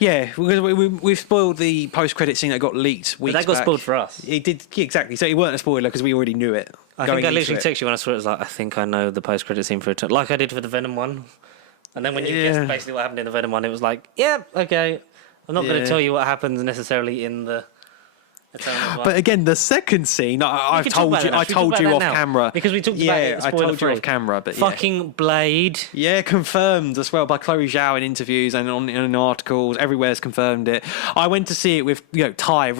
Yeah, because we've spoiled the post-credit scene that got leaked weeks But that got back. spoiled for us. It did, yeah, exactly. So it weren't a spoiler because we already knew it. I think I literally texted you when I saw it. I was like, I think I know the post-credit scene for Eternals, like I did for the Venom one. And then when you guessed basically what happened in the Venom one, it was like, yeah, okay. I'm not going Yeah. to tell you what happens necessarily in the Eternals one. But again, the second scene, I've can talk told about you, that now. I Should we talk told about you that off now? camera Because we talked about it, Yeah, I spoiler told you free. off camera, but Fucking Blade. yeah, confirmed as well by Chloe Zhao in interviews and in articles. Everywhere's confirmed it. I went to see it with Ty,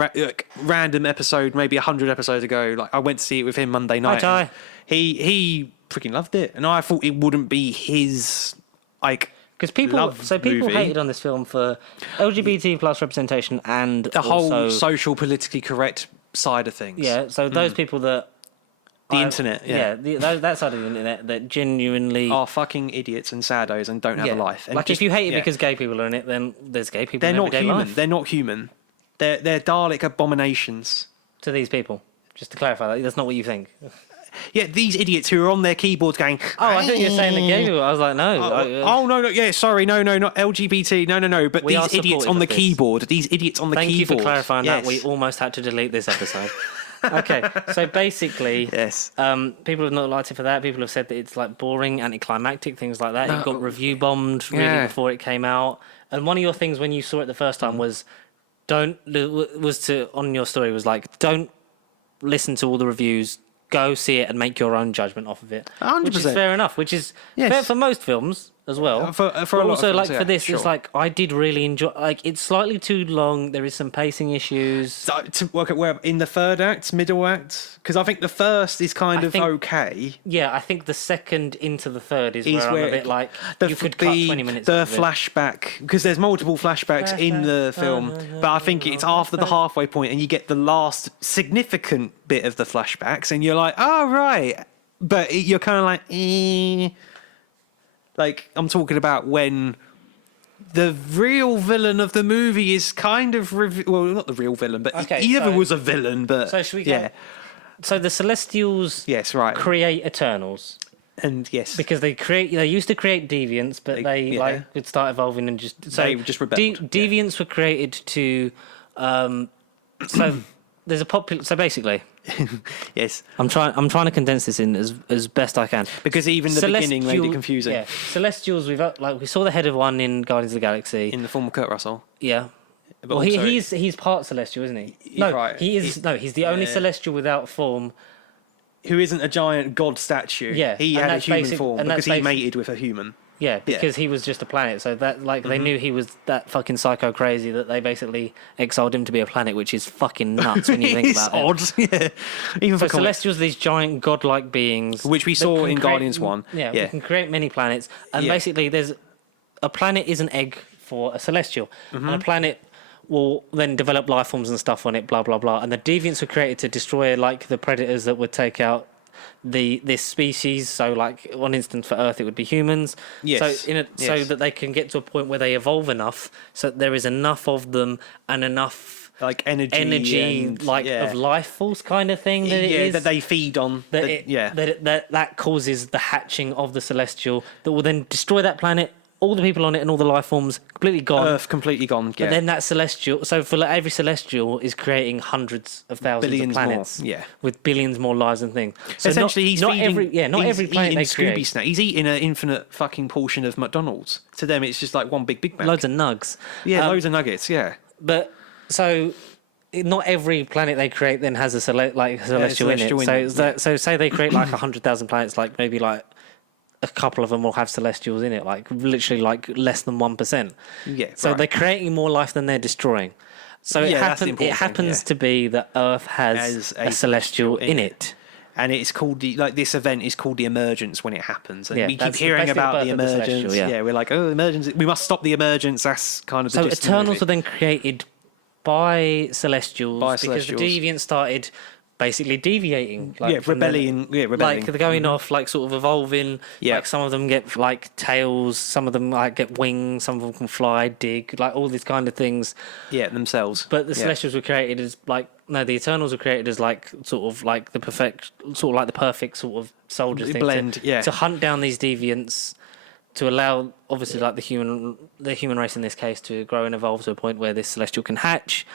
random episode, maybe 100 episodes ago. Like I went to see it with him Monday night. Ty. and He freaking loved it, and I thought it wouldn't be his like. Because people movie. hated on this film for LGBT plus representation and The also, whole social politically correct side of things. yeah. So those people that The internet, yeah. that side of the internet that genuinely Are fucking idiots and saddos and don't have a life. And like just- if you hate it yeah. because gay people are in it, then there's gay people they're in not everyday human. life. They're not human. They're Dalek abominations. To these people, just to clarify, that's not what you think. Yeah, these idiots who are on their keyboards going. Oh, I thought you were saying the gay people. I was like, no. Oh no, yeah, sorry, no, not LGBT, no. But We are these idiots supportive on the of this. keyboard, these idiots on the Thank keyboard. you for clarifying that. Yes. We almost had to delete this episode. Okay, so basically, Yes. people have not liked it for that. People have said that it's like boring, anticlimactic, things like that. It got review bombed really Yeah. before it came out. And one of your things when you saw it the first time was don't listen to all the reviews. Go see it and make your own judgment off of it. 100%. Which is fair enough. Which is Yes. fair for most films as well. For a But lot of also, films, like yeah, for this, sure. it's like I did really enjoy. Like it's slightly too long. There is some pacing issues. So, to work at where in the third act, middle act, because I think the first is kind I of think- okay. Yeah, I think the second into the third is Is where I'm where a bit it- like The, you could the, cut 20 minutes. the out of it. flashback, because there's multiple flashbacks in the film, but I think it's after the halfway point and you get the last significant bit of the flashbacks and you're like, oh right, but you're kind of like, Like, I'm talking about when the real villain of the movie is kind of... well, not the real villain, but Okay, he never so- was a villain, but... So should we yeah. go? So the Celestials Yes, right. create Eternals. And yes. Because they used to create deviants, but they would start evolving and just They just rebelled, deviants were created to so there's a popular so basically yes. I'm trying to condense this in as best I can. Because even the beginning made it confusing. Yeah, Celestials we saw the head of one in Guardians of the Galaxy. In the form of Kurt Russell. Yeah. But Well, also, he's part Celestial, isn't he? No, right. he's the only Celestial without form. who isn't a giant god statue. Yeah, He and had a that's human basic- form and because that's he basic- mated with a human. Yeah, because he was just a planet. So that they knew he was that fucking psycho crazy that they basically exiled him to be a planet, which is fucking nuts when you think It's about it. odd, yeah. Even So for comics. Celestials, these giant godlike beings, Which we that saw can in create- Guardians 1. Yeah, Yeah. we can create many planets, and Yeah. basically, there's a planet is an egg for a Celestial, and a planet will then develop life forms and stuff on it, blah blah blah. And the deviants were created to destroy like the predators that would take out this species. So like one instance for Earth, it would be humans. Yes. So Yes. that they can get to a point where they evolve enough, so that there is enough of them and enough like energy and, like yeah. of life force kind of thing that it yeah, is. that they feed on. That causes the hatching of the Celestial that will then destroy that planet, all the people on it and all the life forms completely gone. Earth completely gone. But then that Celestial, so for like every Celestial is creating hundreds of thousands Billions of planets, more, yeah. with billions more lives and things. So Essentially, he's not feeding, every planet eating they Scooby create. snack. He's eating an infinite fucking portion of McDonald's. To them, it's just like one Big Mac. Loads of nugs. Yeah, loads of nuggets. Yeah. But so not every planet they create then has a celestial in celestial it. in it, So say they create like 100,000 planets, like maybe like a couple of them will have celestials in it, like literally like less than 1%. Yeah. So right. they're creating more life than they're destroying. So Yeah, that's the it important thing, happens yeah. to be that Earth has As a celestial in it. And it's called this event is called the emergence when it happens, and Yeah, we keep that's hearing basically the about birth the of the emergence. Celestial, yeah. We're like, oh, emergence! We must stop the emergence. That's kind of the So gist of the Eternals movie. are then created by Celestials because Celestials. the Deviants started basically deviating. Like, from rebelling. Rebelling. Like they're going off, like sort of evolving. Yeah. Like some of them get like tails, some of them like get wings, some of them can fly, dig, like all these kind of things. Yeah, themselves. But the Yeah. Celestials were created as the Eternals were created as like sort of like the perfect sort of soldiers thing Blend, yeah. to hunt down these deviants, to allow obviously like the human race in this case to grow and evolve to a point where this Celestial can hatch,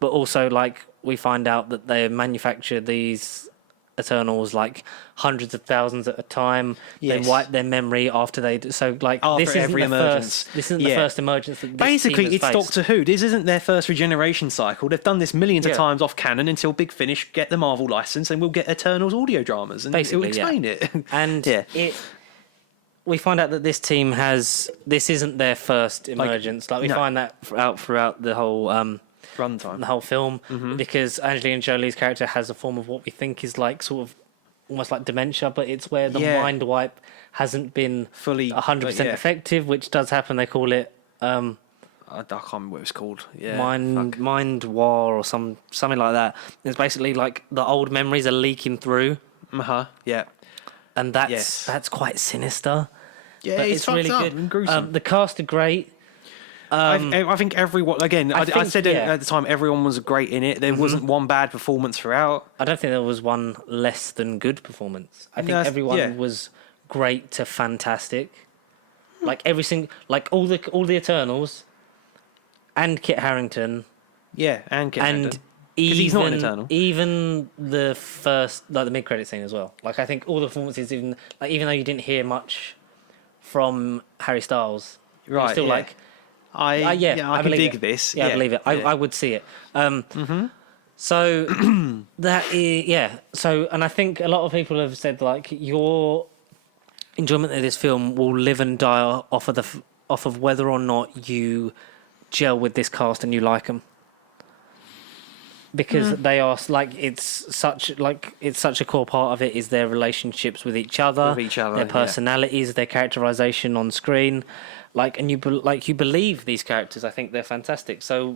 but also like we find out that they manufacture these Eternals like hundreds of thousands at a time. Yes. They wipe their memory after they so like After this isn't every the emergence. first. This isn't the Yeah. first emergence. That this Basically, team has it's faced. Doctor Who. This isn't their first regeneration cycle. They've done this millions of Yeah. times off canon until Big Finish get the Marvel license, and we'll get Eternals audio dramas, and Basically, it'll explain it. And Yeah. we find out that this team this isn't their first emergence. Like we no. find that out throughout the whole Runtime. film, because Angelina Jolie's character has a form of what we think is like sort of almost like dementia, but it's where the Yeah. mind wipe hasn't been Fully 100% yeah. effective, which does happen. They call it I can't remember what it's called. Yeah. mind war or something like that. It's basically like the old memories are leaking through, Yeah. and that's Yes. that's quite sinister. Yeah, But it's really really good. And gruesome. The cast are great. I think everyone. Again, I think, said yeah. at the time everyone was great in it. There wasn't one bad performance throughout. I don't think there was one less than good performance. I think No, everyone yeah. was great to fantastic. Like every single, like all the Eternals, and Kit Harrington, Yeah, and and because he's not an Eternal. even the first, like the mid-credit scene as well. Like I think all the performances, even though you didn't hear much from Harry Styles, you were Right, still yeah. like, I can believe dig it. this. Yeah, I believe it. I would see it. So that is, yeah. So, and I think a lot of people have said like your enjoyment of this film will live and die off of whether or not you gel with this cast and you like them. Because they are like it's such a core part of it is their relationships with each other, their their personalities, their characterization on screen, like and you believe these characters. I think they're fantastic. So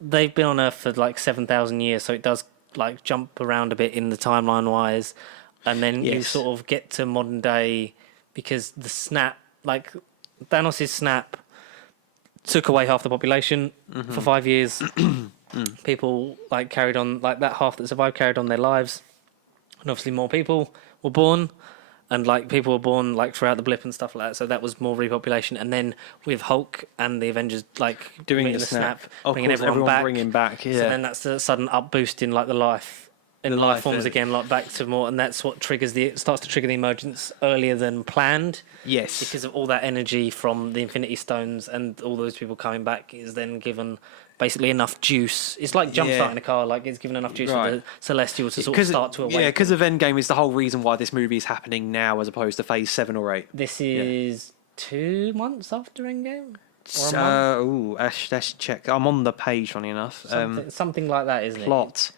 they've been on Earth for like 7,000 years, so it does like jump around a bit in the timeline wise, and then you Yes. sort of get to modern day because the snap, like Thanos' snap, took away half the population for 5 years. People like carried on, like that half that survived carried on their lives, and obviously more people were born, and like people were born like throughout the blip and stuff like that. So that was more repopulation, and then with Hulk and the Avengers like Doing the snap. Of bringing course, everyone back, bringing back. Yeah. so then that's the sudden up boost in like the life. In life forms again, like back to more, and that's what starts to trigger the emergence earlier than planned. Yes. Because of all that energy from the Infinity Stones and all those people coming back is then given basically enough juice. It's like jump starting a car, like it's given enough juice for the Celestials to sort of start to awaken. Yeah, because of Endgame is the whole reason why this movie is happening now as opposed to Phase 7 or 8. This is 2 months after Endgame? Or a month? Let's check. I'm on the page, funny enough. Something like that, isn't it? Plot.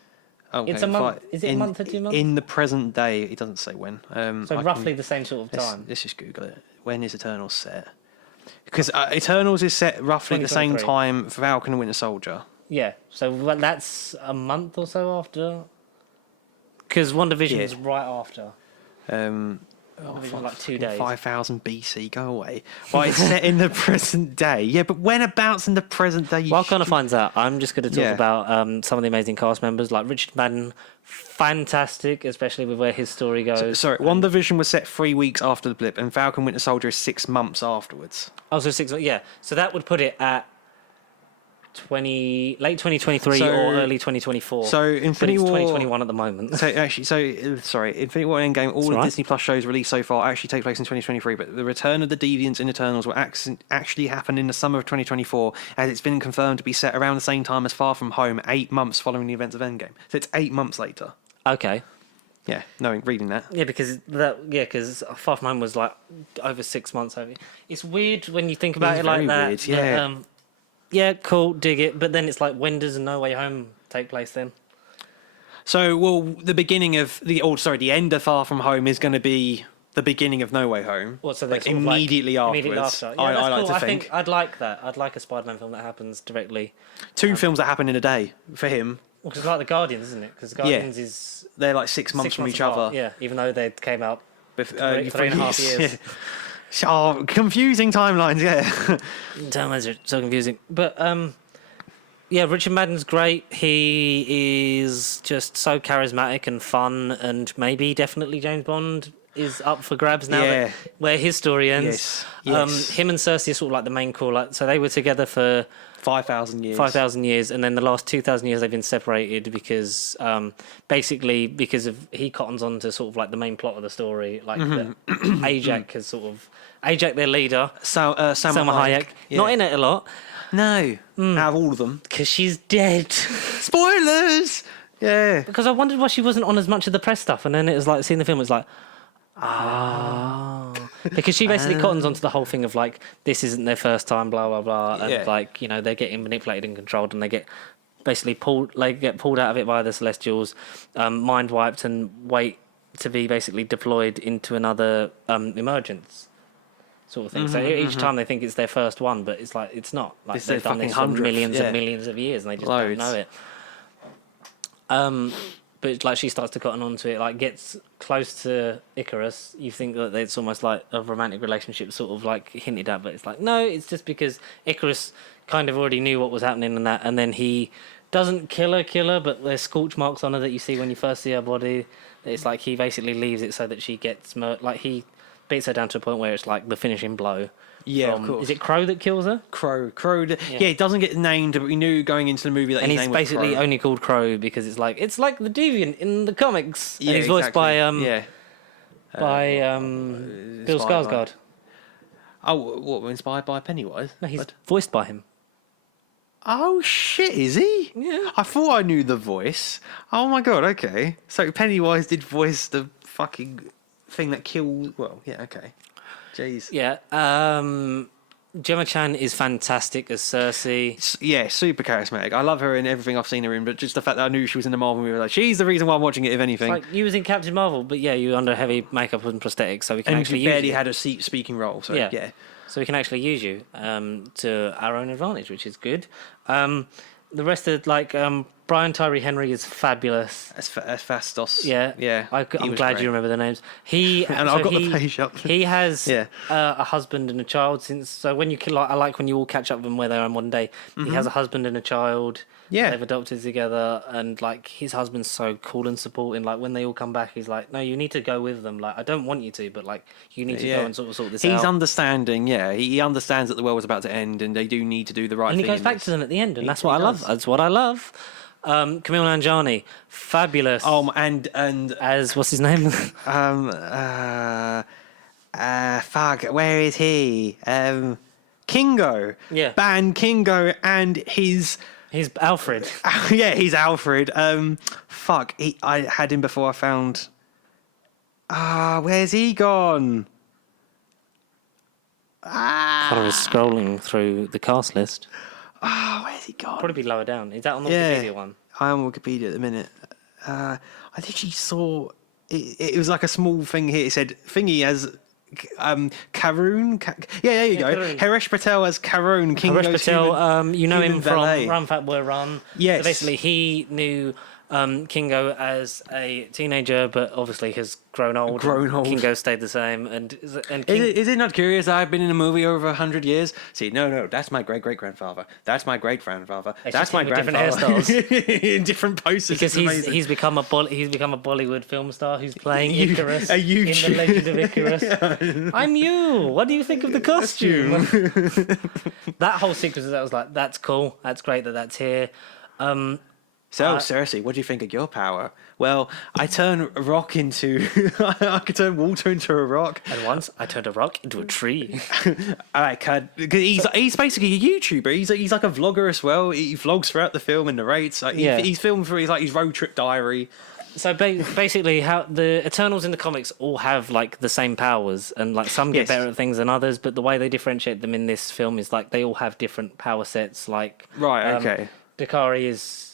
Okay, It's a month. Is it a month or 2 months? In the present day, it doesn't say when. So roughly the same sort of time. Let's just Google it. When is Eternals set? Because Eternals is set roughly the same 2023. time for Falcon and Winter Soldier. Yeah, so that's a month or so after. Because WandaVision is right after. WandaVision, like 2 days. 5000 BC, go away. Well, it's set in the present day. Yeah, but whenabouts in the present day? Well, kind of finds out. I'm just going to talk about some of the amazing cast members, like Richard Madden, fantastic, especially with where his story goes. Sorry, WandaVision was set 3 weeks after the blip, and Falcon Winter Soldier is 6 months afterwards. Oh, so 6 months, yeah. So that would put it at late 2023 or early 2024. So Infinity War 2021 at the moment. So Infinity War and Endgame, all the Disney Plus shows released so far actually take place in 2023, but the return of the Deviants in Eternals will actually happen in the summer of 2024, as it's been confirmed to be set around the same time as Far From Home, 8 months following the events of Endgame. So it's 8 months later. Okay. Yeah, reading that. Yeah, because Far From Home was like over 6 months. It's weird when you think about it like that. Weird, yeah. But, yeah, cool, dig it. But then it's like, when does No Way Home take place then? So, well, the end of Far From Home is going to be the beginning of No Way Home. What, so like immediately afterwards. Immediately after. Yeah, I that's like cool. to I think. think I'd like that. I'd like a Spider-Man film that happens directly. 2 films that happen in a day for him. Well, because it's like the Guardians, isn't it? Because Guardians is they're like 6 months from each apart. other. Yeah, even though they came out three 3.5 years. Yeah. Oh, confusing timelines. Yeah. Timelines are so confusing. But yeah, Richard Madden's great. He is just so charismatic and fun, and maybe definitely James Bond is up for grabs now. Yeah. That, where his story ends. Yes. Him and Cersei are sort of like the main core. Like, so they were together for 5,000 years. 5,000 years, and then the last 2,000 years they've been separated because, basically, because of he cottons on to sort of like the main plot of the story, like Ajak has sort of their leader, Salma Hayek. Yeah. not in it a lot No, out of all of them. because she's dead. Spoilers! Yeah. Because I wondered why she wasn't on as much of the press stuff, and then it was like seeing the film, it's like, because she basically cottons onto the whole thing of like, this isn't their first time, blah blah blah, and like, you know, they're getting manipulated and controlled, and they get basically pulled out of it by the Celestials, mind wiped, and wait to be basically deployed into another emergence sort of thing. So each time they think it's their first one, but it's like, it's not. Like, It's they've their done this fucking for 100th, millions and millions of years, and they just don't know it. But like, she starts to cotton onto it, like gets close to Icarus. You think that it's almost like a romantic relationship, sort of like hinted at, but it's like, no, it's just because Icarus kind of already knew what was happening and that, and then he doesn't kill her, but there's scorch marks on her that you see when you first see her body. It's like he basically leaves it so that she gets like he beats her down to a point where it's like the finishing blow. Yeah, of course. Is it Crow that kills her? Crow. Yeah, it doesn't get named, but we knew going into the movie that And his he's name was basically Crow. only called Crow because it's like the Deviant in the comics. Yeah, and he's voiced by yeah. Bill Skarsgård. Oh, what? Inspired by Pennywise? No, he's voiced by him. Oh shit, is he? Yeah. I thought I knew the voice. Oh my god, okay. So Pennywise did voice the fucking thing that killed. Well, yeah, okay. Jeez. Yeah. Gemma Chan is fantastic as Cersei. Yeah, super charismatic. I love her in everything I've seen her in, but just the fact that I knew she was in the Marvel movie, like, she's the reason why I'm watching it, if anything. Like, you was in Captain Marvel, but yeah, you were under heavy makeup and prosthetics, so we can and actually she use barely you. had a speaking role, so yeah. So we can actually use you to our own advantage, which is good. The rest of, like, Brian Tyree Henry is fabulous. As Fastos. Yeah, Yeah. I'm he was glad great. you remember the names. He And so I've got the he- page up. He has Yeah. a husband and a child since. So when I like when you all catch up with them where they are in one day. He has a husband and a child. Yeah. They've adopted together, and like his husband's so cool and supporting. Like when they all come back, he's like, "No, you need to go with them. Like I don't want you to, but like you need to go and sort this out." He's understanding, yeah. He understands that the world was about to end and they do need to do the right And thing. he goes in back this. to them at the end, and He- that's what I he love. does. That's what I love. Camille Nanjiani, fabulous. And As what's his name? fuck, where is he? Kingo. Yeah. Ban Kingo and his He's Alfred. yeah, he's Alfred. Fuck, I had him before I found. Where's he gone? Connor is scrolling through the cast list. Where's he gone? Probably be lower down. Is that on the Yeah. Wikipedia one? I am on Wikipedia at the minute. I think saw it was like a small thing here. It said thingy as Karun. Yeah, there you go. Karun. Harish Patel as Karun. Harish Patel, you know human him from valet. Run Fat Boy Run. Yes. So basically, he knew Kingo as a teenager, but obviously has grown old. Kingo stayed the same, and Is it not curious? I've been in a movie over 100 years. See, no, that's my great grandfather. That's my great grandfather. It's That's just my him with different grandfather. In different poses. because It's amazing. he's become a Bollywood film star who's playing You- Icarus a in the YouTube- Legend of Icarus. I'm you. What do you think of the costume? That whole sequence, that was like, that's cool. That's great that's here. So, Cersei, what do you think of your power? Well, I turn a rock into... I could turn water into a rock. And once I turned a rock into a tree. I could... He's basically a YouTuber. He's like a vlogger as well. He vlogs throughout the film and narrates. Like, he's filmed for his road trip diary. So basically, how the Eternals in the comics all have like the same powers, and like some get Yes. better at things than others. But the way they differentiate them in this film is like they all have different power sets. Like Okay. Dakari is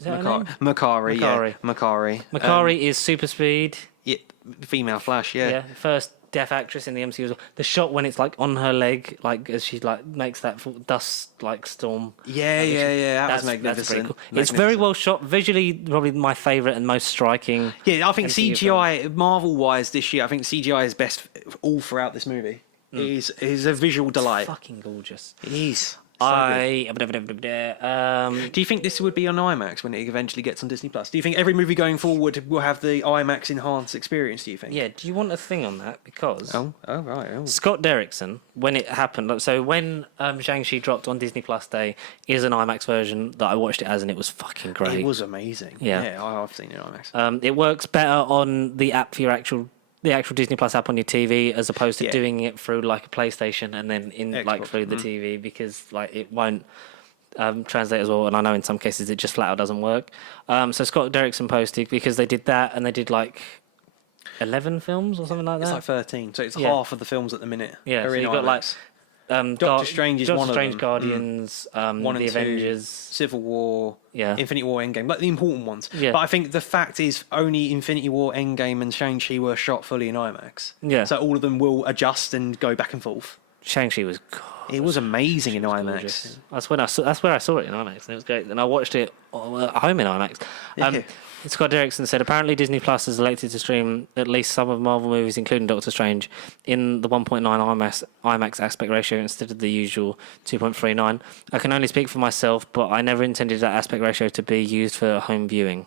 that her name? Makari, Makari. yeah. Makari. Makari is super speed. Yeah, female Flash, Yeah. yeah. First deaf actress in the MCU as well. The shot when it's like on her leg, like as she like makes that dust like storm. Yeah. That was magnificent. That's pretty cool. It's very well shot. Visually, probably my favourite and most striking. Yeah, I think MCU CGI, Marvel-wise, this year, I think CGI is best all throughout this movie. He's a visual delight. Fucking gorgeous. He's Do Do you think this would be on IMAX when it eventually gets on Disney Plus? Do you think every movie going forward will have the IMAX enhanced experience? Do you think? Yeah, do you want a thing on that? Because Oh, right. Oh. Scott Derrickson, when it happened, so when Shang-Chi dropped on Disney Plus Day, is an IMAX version that I watched it as, and it was fucking great. It was amazing. Yeah. I've seen it on IMAX. It works better on the app for the actual Disney Plus app on your TV as opposed to Yeah. doing it through like a PlayStation and then like Xbox. through the TV, because like it won't translate as well. And I know in some cases it just flat out doesn't work. So Scott Derrickson posted, because they did that and they did like 11 films or something like that. It's like 13, so it's Yeah. half of the films at the minute. Yeah, are so in you've got like IMAX. Doctor Strange is Doctor one of Strange, them. Guardians, One the and two, Avengers. Civil War, Yeah. Infinity War, Endgame, like the important ones. Yeah. But I think the fact is only Infinity War, Endgame, and Shang-Chi were shot fully in IMAX. Yeah. So all of them will adjust and go back and forth. Shang-Chi was It was amazing in IMAX. gorgeous. That's where I saw it in IMAX, and it was great. And I watched it at home in IMAX. Yeah. Scott Derrickson said, apparently Disney Plus has elected to stream at least some of Marvel movies, including Doctor Strange, in the 1.9 IMAX aspect ratio instead of the usual 2.39. I can only speak for myself, but I never intended that aspect ratio to be used for home viewing.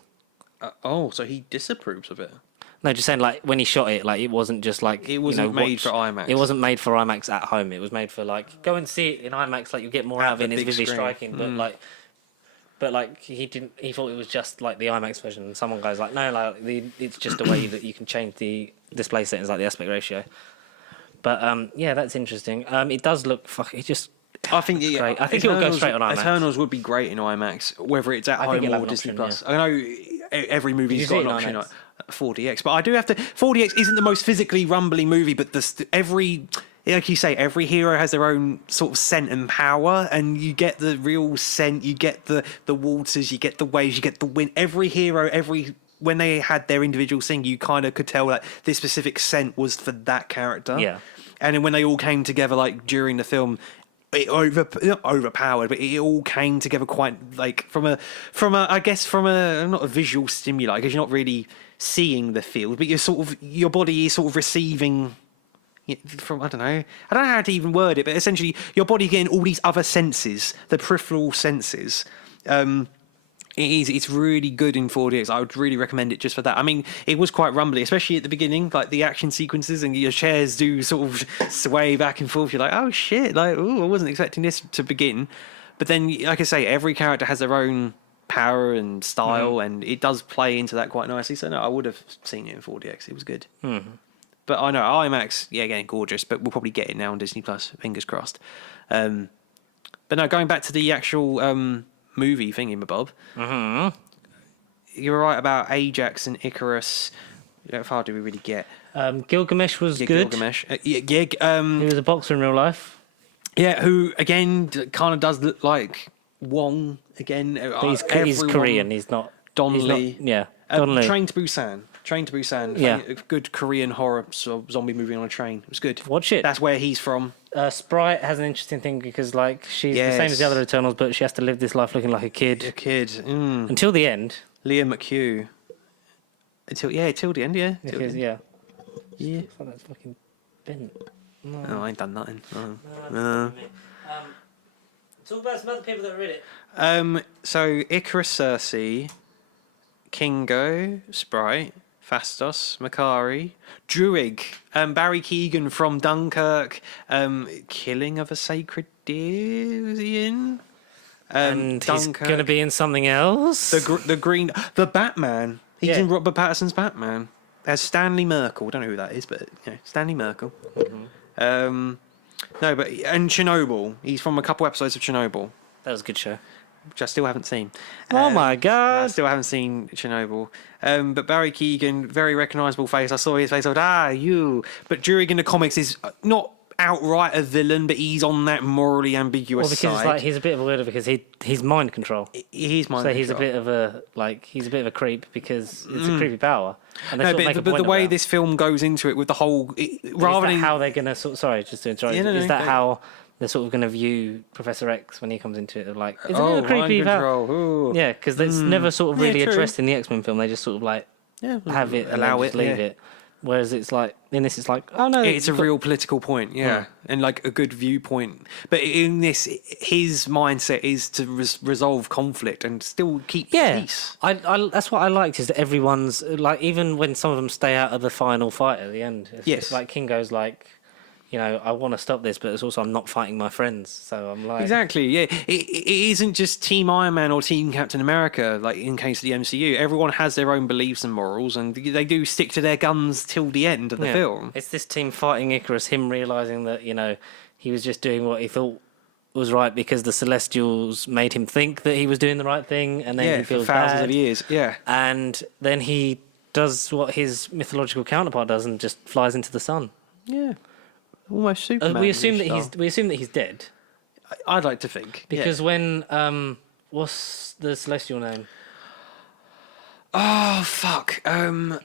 So he disapproves of it. No, just saying, like, when he shot it, like, it wasn't just like... It wasn't made for IMAX. It wasn't made for IMAX at home. It was made for, like, go and see it in IMAX, like, you get more out of it, and it's big visually screen. striking, but he thought it was just, like, the IMAX version, and someone goes, like, no, like, it's just a way that you can change the display settings, like the aspect ratio. But, yeah, that's interesting. It does look... I think great. I think it will go straight on IMAX. Eternals would be great in IMAX, whether it's at I think home it'll or have an Disney option, Plus. I know every Did movie's you got see an it in option. IMAX? Like 4DX, but I do have to. 4DX isn't the most physically rumbling movie, but like you say, every hero has their own sort of scent and power, and you get the real scent, you get the waters, you get the waves, you get the wind. Every hero, when they had their individual thing, you kind of could tell that this specific scent was for that character. Yeah. And then when they all came together, like during the film, not overpowered, but it all came together quite like from a I guess from a not a visual stimuli because you're not really seeing the field, but you're sort of your body is sort of receiving from I don't know how to even word it, but essentially your body getting all these other senses, the peripheral senses. It's really good in 4DX. I would really recommend it just for that. I mean, it was quite rumbly, especially at the beginning, like the action sequences and your chairs do sort of sway back and forth. You're like, oh shit, like, ooh, I wasn't expecting this to begin. But then, like I say, every character has their own power and style, and it does play into that quite nicely. So no, I would have seen it in 4DX. It was good. But I know IMAX, yeah, again, gorgeous. But we'll probably get it now on Disney Plus. Fingers crossed. But no, going back to the actual movie thingamabob. You were right about Ajax and Icarus. How far do we really get? Gilgamesh was good. Gilgamesh. He was a boxer in real life. Yeah, who again kind of does look like Wong again. But he's Korean. He's not Don Lee. Don Lee. Train to Busan. Yeah. A good Korean horror zombie movie on a train. It was good. Watch it. That's where he's from. Sprite has an interesting thing because, like, she's the same as the other Eternals, but she has to live this life looking like a kid. Until the end. Liam McHugh. Till the end, yeah. Yeah. Yeah. Looks like that's fucking bent. No, I ain't done nothing. Talk about some other people that read it. So Icarus, Cersei, Kingo, Sprite, Fastos, Makari, Druig, Barry Keoghan from Dunkirk, Killing of a Sacred Deer was he in? And he's Dunkirk. going to be in something else. The Batman. He's in Robert Pattinson's Batman. As Stanley Merkel. I don't know who that is, but Stanley Merkel. And Chernobyl. He's from a couple episodes of Chernobyl, That was a good show. which I still haven't seen. Oh my god! I still haven't seen Chernobyl. But Barry Keoghan, very recognisable face. I saw his face. I thought, you. But Druig in the comics is not outright a villain, but he's on that morally ambiguous Well, because side. it's like he's a bit of a weirdo because he's mind control. He's mind So he's a control. bit of a creep because it's a creepy power. And they No, sort of make a but point the way about. this film goes into it with the whole, Is rather that than how they're gonna sorry, just to interrupt. Yeah, no, is no, that go. how they're sort of gonna view Professor X when he comes into it? Like, it's a bit oh, of a creepy mind control. Ooh. Yeah, because it's never sort of Yeah, really true. addressed in the X-Men film. They just sort of like have it, and allow then just it, leave yeah. it. Whereas it's like in this, it's like, oh no, It's a you've got- real political point, and like a good viewpoint. But in this, his mindset is to resolve conflict and still keep peace. I that's what I liked is that everyone's like, even when some of them stay out of the final fight at the end. It's like Kingo's like, I want to stop this, but it's also I'm not fighting my friends, so I'm like Exactly, yeah. It isn't just Team Iron Man or Team Captain America, like in case of the MCU. Everyone has their own beliefs and morals, and they do stick to their guns till the end of the film. It's this team fighting Icarus, him realizing that he was just doing what he thought was right because the Celestials made him think that he was doing the right thing, and then he For feels thousands bad. of years, yeah. And then he does what his mythological counterpart does and just flies into the sun. Yeah. Almost Superman. We assume that he's dead I'd like to think. because when what's the celestial name? Oh, fuck. Arishem.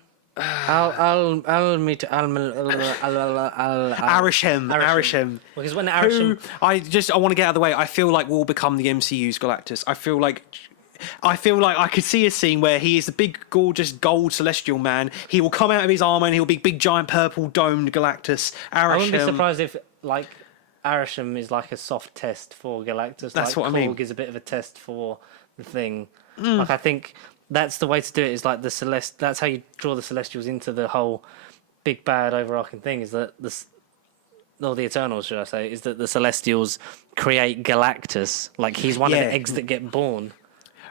Arishem. Because when Arishem, I want to get out of the way. I feel like will become the MCU's Galactus. I feel like I could see a scene where he is the big, gorgeous, gold celestial man. He will come out of his armor and he'll be big, giant, purple, domed Galactus. I wouldn't be Arishem. surprised if like Arishem is like a soft test for Galactus. That's like what I mean. Korg is a bit of a test for the thing. Like I think that's the way to do it. Is like that's how you draw the Celestials into the whole big bad overarching thing. Is that the Eternals, should I say? Is that the Celestials create Galactus? Like he's one of the eggs that get born.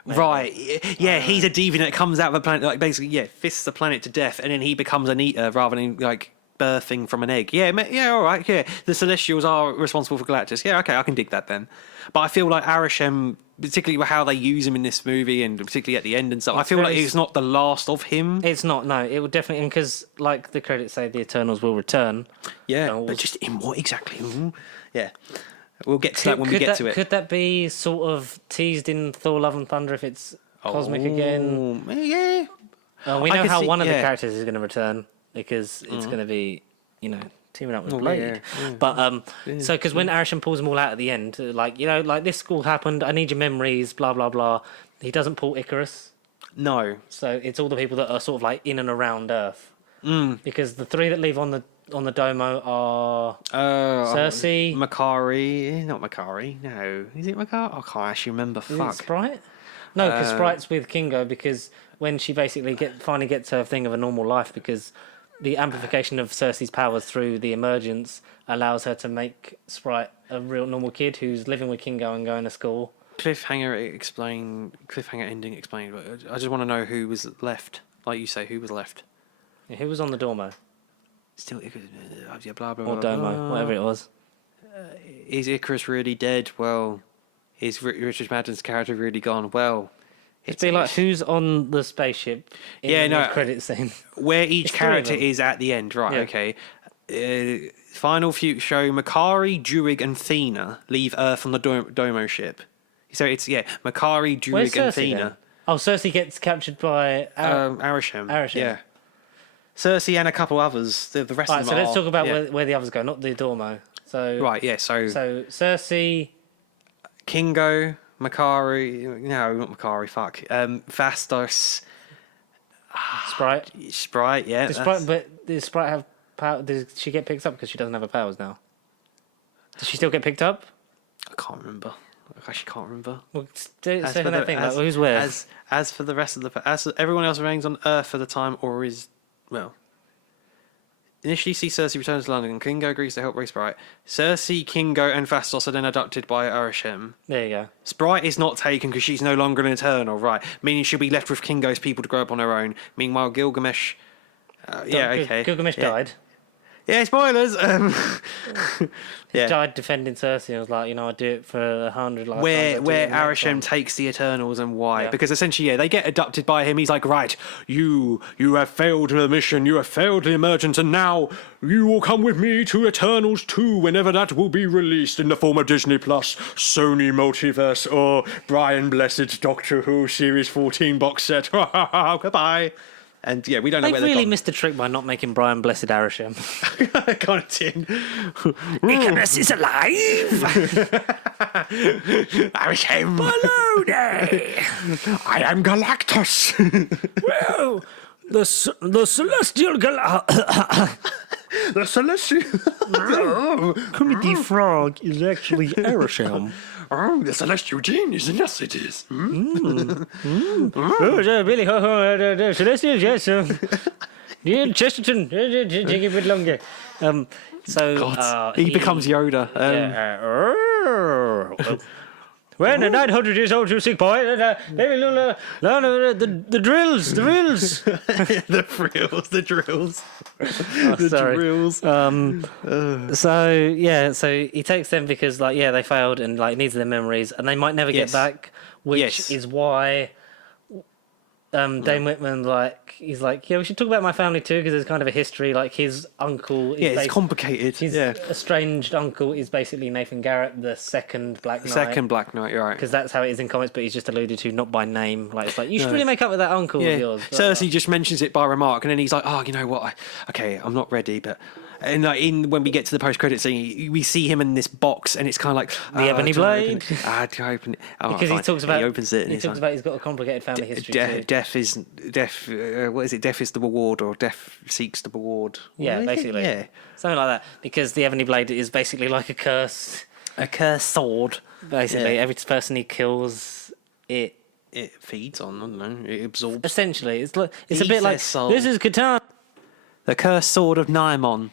Right, yeah, he's a deviant that comes out of the planet, like basically, fists the planet to death, and then he becomes an eater rather than like birthing from an egg. Yeah, all right, yeah. The Celestials are responsible for Galactus. Yeah, okay, I can dig that then. But I feel like Arishem, particularly how they use him in this movie, and particularly at the end and stuff, I feel like he's not the last of him. It's not. No, it would definitely because like the credits say, the Eternals will return. Yeah, but just in what exactly? Yeah. We'll get to that when we get to it. Could that be sort of teased in Thor: Love and Thunder if it's cosmic again? Yeah. We I know could how see- one of the yeah. characters is going to return because it's going to be, teaming up with Oh, Blade. yeah. But so because when Arishem pulls them all out at the end, like like this all happened. I need your memories. Blah blah blah. He doesn't pull Icarus, No. so it's all the people that are sort of like in and around Earth. Mm. Because the three that leave on the Domo are Cersei, Makari. Not Makari. No. Is it Makari? I can't actually remember. is it Fuck. Sprite? No, because Sprite's with Kingo because when she basically finally gets her thing of a normal life because the amplification of Cersei's powers through the emergence allows her to make Sprite a real normal kid who's living with Kingo and going to school. Cliffhanger ending explained. But I just want to know who was left. Like you say, who was left? Yeah, who was on the Dormo? Still, blah blah blah. Or Domo, whatever it was. Is Icarus really dead? Well, is Richard Madden's character really gone? Well, It'd be like who's on the spaceship in the credit scene. Where each It's three of character them. is at the end, right? Yeah. Okay. Final few show Makari, Druig, and Thena leave Earth on the Domo ship. So it's Makari, Where's Druig, and Cersei Thena. then? Oh, Cersei gets captured by... Arishem. Arishem. Yeah. Cersei and a couple others. The rest Right, of so them let's are... talk about yeah. where the others go, not the Dormo. So Right, yeah, so Cersei... Kingo, Makari... No, not Makari, fuck. Fastos, Sprite. Sprite, yeah. Does Sprite have power? Does she get picked up because she doesn't have her powers now? Does she still get picked up? I can't remember. I actually can't remember. Well, say that thing. Like, who's where? As for the rest of everyone else remains on Earth for the time, or is initially see Cersei returns to London. Kingo agrees to help raise Sprite. Cersei, Kingo, and Fastos are then adopted by Arishem. There you go. Sprite is not taken because she's no longer an Eternal, right? Meaning she'll be left with Kingo's people to grow up on her own. Meanwhile, Gilgamesh. Gilgamesh died. Yeah, spoilers. He died defending Cersei. I was like, I'd do it for 100 lifetimes. Where Arishem takes the Eternals and why? Yeah. Because essentially, they get adopted by him. He's like, right, you have failed the mission, you have failed the emergence, and now you will come with me to Eternals 2 whenever that will be released in the form of Disney Plus, Sony Multiverse, or Brian Blessed Doctor Who Series 14 box set. Goodbye. And we don't know They where really they've gone. missed the trick by not making Brian Blessed Arishem. Kind of tin. Icarus is alive! Arishem. Baloney! I am Galactus. Well, the celestial The Celestial. Comedy Frog is actually Arishem. Oh, the Celestial Genius. Yes, it is. Oh, Billy, celestial, yes. Neil Chesterton, take a bit longer. He becomes Yoda. When a 900 years old, you sick boy, the drills. The drills. Sorry. Drills. So he takes them because they failed and needs their memories and they might never get Yes. back, which Yes. is why Dane Whitman he's like, we should talk about my family too because there's kind of a history. Like his uncle, is It's complicated. his estranged uncle is basically Nathan Garrett, the second Black Knight. Second Black Knight, you're right. Because that's how it is in comics, but he's just alluded to not by name. Like it's like you should really make up with that uncle of yours. Cersei just mentions it by remark, and then he's like, "Oh, you know what? I'm not ready." But when we get to the post-credit scene, we see him in this box, and it's kind of like The Ebony Blade. Do I open it? Oh, Because fine. he talks about he opens it. And he talks about he's got a complicated family history too. Death. What is it? Death is the reward, or death seeks the reward. Yeah, What is it? basically. Yeah. Something like that. Because the Ebony Blade is basically like a curse. A cursed sword. Basically, Yeah. every person he kills, it It feeds on. I don't know. It absorbs. essentially it's a Eats bit their like soul. this is Katana. The cursed sword of Naimon.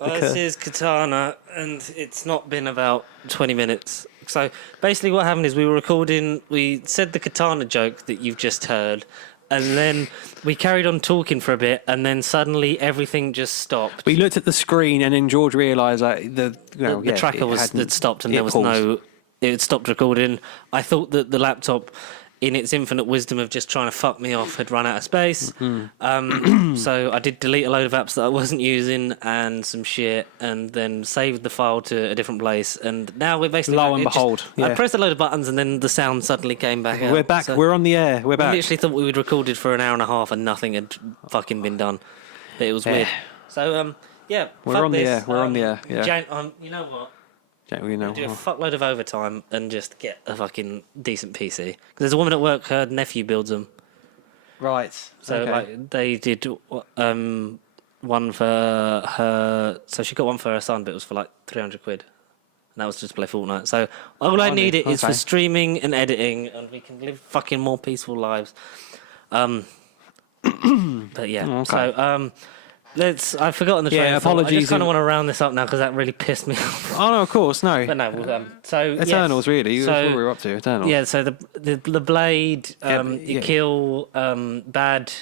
This is Katana, and it's not been about 20 minutes. So basically, what happened is we were recording. We said the Katana joke that you've just heard. And then we carried on talking for a bit, and then suddenly everything just stopped. We looked at the screen, and then George realised that the tracker had stopped, and there was no. It had stopped recording. I thought that the laptop, in its infinite wisdom of just trying to fuck me off, had run out of space. So I did delete a load of apps that I wasn't using and some shit, and then saved the file to a different place. And now we're basically Lo and behold, I pressed a load of buttons, and then the sound suddenly came back out. We're back. So We're on the air. We're we back. literally thought we would recorded for an hour and a half, and nothing had fucking been done. But it was weird. So yeah, We're fuck on the this. air. We're on the air. Yeah. You know what? You know. Do a fuckload of overtime and just get a fucking decent PC. Because there's a woman at work, her nephew builds them. Right. So okay. like they did one for her. So she got one for her son, but it was for like 300 quid. And that was just to play Fortnite. So all I need it is for streaming and editing, and we can live fucking more peaceful lives. But yeah. Okay. So I've forgotten the train. Yeah, of thought. apologies I just kind of want to round this up now because that really pissed me off. Oh no, of course, no. But no, so Eternals, yes. really. So, That's what we were up to. Eternals. Yeah, so the blade, you yeah. kill Bad,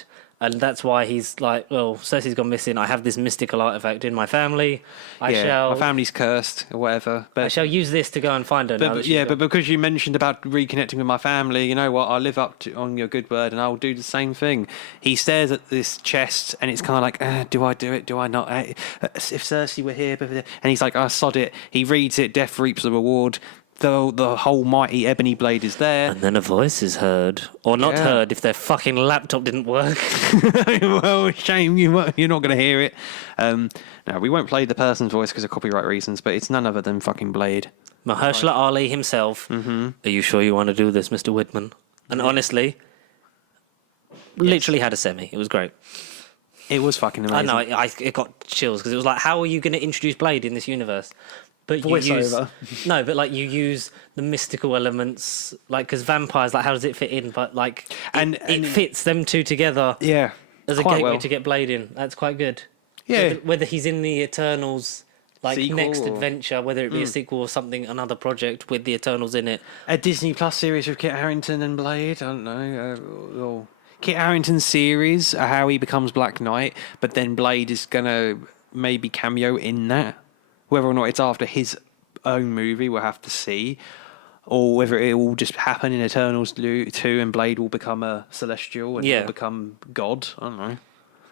and that's why he's like, well, Cersei's gone missing. I have this mystical artifact in my family. My family's cursed or whatever. But I shall use this to go and find her. but because you mentioned about reconnecting with my family, you know what? I'll live up to on your good word, and I'll do the same thing. He stares at this chest, and it's kind of like, do I do it? Do I not? If Cersei were here, and he's like, sod it. He reads it. Death reaps the reward. The whole mighty ebony blade is there. And then a voice is heard, or not heard if their fucking laptop didn't work. Well, shame you're not going to hear it. No, we won't play the person's voice because of copyright reasons, but it's none other than fucking Blade. Mahershala Ali himself. Mm-hmm. Are you sure you want to do this, Mr. Whitman? And honestly, literally had a semi. It was great. It was fucking amazing. I know, it got chills because it was like, how are you going to introduce Blade in this universe? But Voiceover. No, but like you use the mystical elements, like because vampires, like how does it fit in? But like, it fits them two together. Yeah, as a gateway to get Blade in. That's quite good. Yeah, whether he's in the Eternals, like sequel next adventure, whether it be a sequel or something, another project with the Eternals in it. A Disney Plus series with Kit Harington and Blade. I don't know. Kit Harington's series, how he becomes Black Knight, but then Blade is gonna maybe cameo in that. Whether or not it's after his own movie, we'll have to see. Or whether it will just happen in Eternals 2 and Blade will become a Celestial and will become God. I don't know.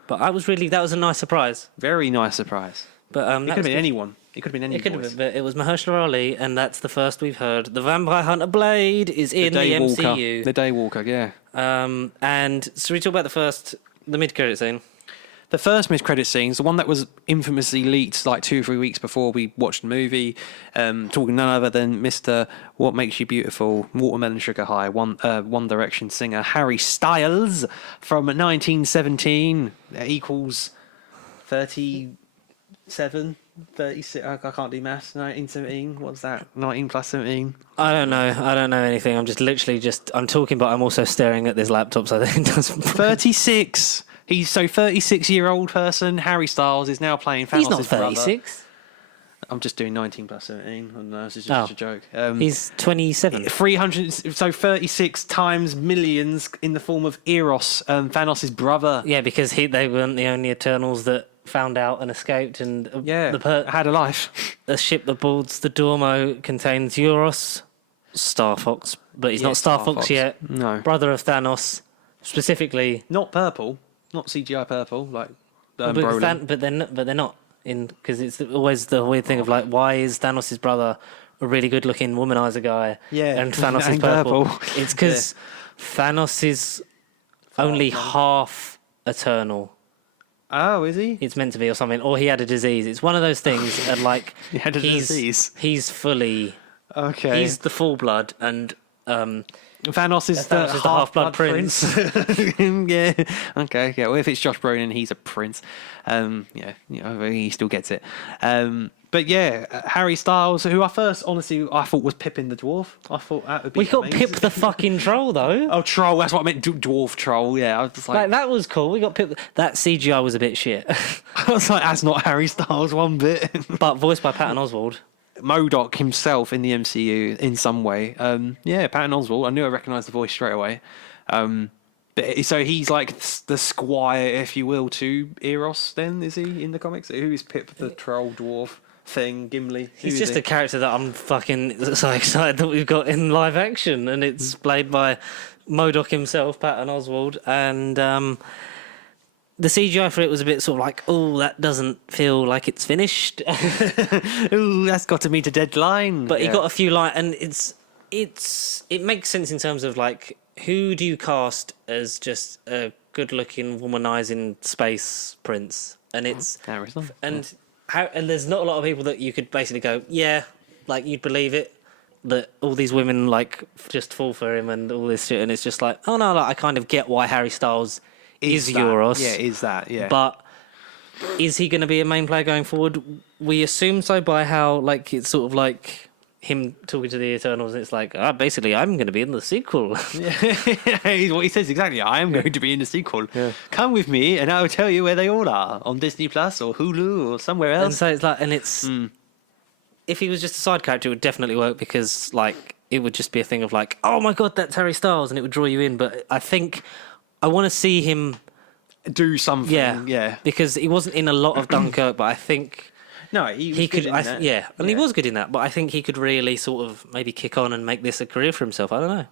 But that was a nice surprise. Very nice surprise. But it could have been anyone. It could have been any It could have been, but it was Mahershala Ali, and that's the first we've heard. The Vampire Hunter Blade is in the MCU. The Daywalker, yeah. And so we talk about the mid-credit scene. The first mid-credit scene is the one that was infamously leaked like 2 or 3 weeks before we watched the movie, talking none other than Mr. What Makes You Beautiful, Watermelon Sugar High, One Direction singer Harry Styles from 1917 equals 37, 36, I can't do maths, 1917, what's that, 19 plus 17? I don't know anything, I'm I'm talking, but I'm also staring at this laptop so that it doesn't... 36! He's 36-year-old person. Harry Styles is now playing Thanos' He's not 36. Brother. I'm just doing 19 plus 17. I don't know, this is just a joke. He's 27. 300, so 36 times millions in the form of Eros, Thanos' brother. Yeah, because they weren't the only Eternals that found out and escaped, and had a life. The ship that boards the Dormo contains Euros, Star Fox, but he's not Star Fox yet. No. Brother of Thanos, specifically. Not purple. Not CGI purple, like but they're not in, because it's always the weird thing of like, why is Thanos' brother a really good-looking womanizer guy? Yeah, and Thanos is purple. It's because Thanos is only half eternal. Oh, is he? It's meant to be, or something, or he had a disease. It's one of those things, and like he had a disease. He's fully He's the full blood, and Thanos is the half-blood prince. Yeah. Okay. Yeah. Well, if it's Josh Brolin, he's a prince. He still gets it. But yeah, Harry Styles, who I thought was Pippin the dwarf. I thought that would be. We got Pip the fucking troll though. Oh, troll. That's what I meant. Dwarf troll. Yeah. I was just like that was cool. We got Pip. That CGI was a bit shit. I was like, that's not Harry Styles one bit. But voiced by Patton Oswalt. MODOK himself in the MCU in some way. Patton Oswalt. I knew I recognised the voice straight away. So he's like the squire, if you will, to Eros. Then is he in the comics? Who is Pip the troll dwarf thing? Gimli. He's just a character that I'm fucking so excited that we've got in live action, and it's played by MODOK himself, Patton Oswalt, and. The CGI for it was a bit sort of like, oh, that doesn't feel like it's finished. Ooh, that's got to meet a deadline. But he got a few lines, and it makes sense in terms of like, who do you cast as just a good-looking, womanizing space prince? and it's Harrison. and and there's not a lot of people that you could basically go, yeah, like you'd believe it that all these women like just fall for him and all this shit, and it's just like, oh no, like I kind of get why Harry Styles is that. Euros. Yeah, is that? Yeah, But is he going to be a main player going forward? We assume so by how like it's sort of like him talking to the Eternals. It's like, basically, I'm going to be in the sequel. what he says exactly. I am going to be in the sequel. Yeah. Come with me, and I'll tell you where they all are on Disney Plus or Hulu or somewhere else. And so it's like, and it's if he was just a side character, it would definitely work because like it would just be a thing of like, oh my god, that's Harry Styles, and it would draw you in. But I think I want to see him do something. Yeah, because he wasn't in a lot of Dunkirk, but I think. No, he was could, good in that. and he was good in that. But I think he could really sort of maybe kick on and make this a career for himself. I don't know.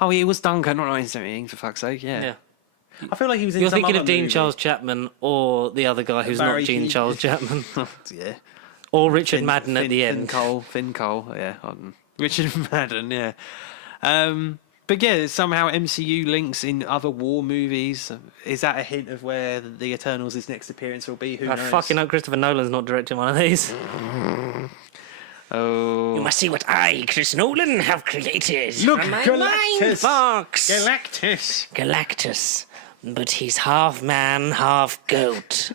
Oh, he was Dunkirk, not 1917, for fuck's sake. Yeah. I feel like he was in You're some thinking other of Dean movie. Charles Chapman or the other guy who's Barry not Dean Keoghan. Charles Chapman. Yeah. Or Richard Madden at the end. Finn Cole, yeah. Richard Madden, yeah. But yeah, somehow MCU links in other war movies. Is that a hint of where the Eternals' next appearance will be? Who I knows? fucking hope Christopher Nolan's not directing one of these. Oh. You must see what I, Chris Nolan, have created. Look, from my Galactus. mind box. Galactus. Galactus. But he's half man, half goat.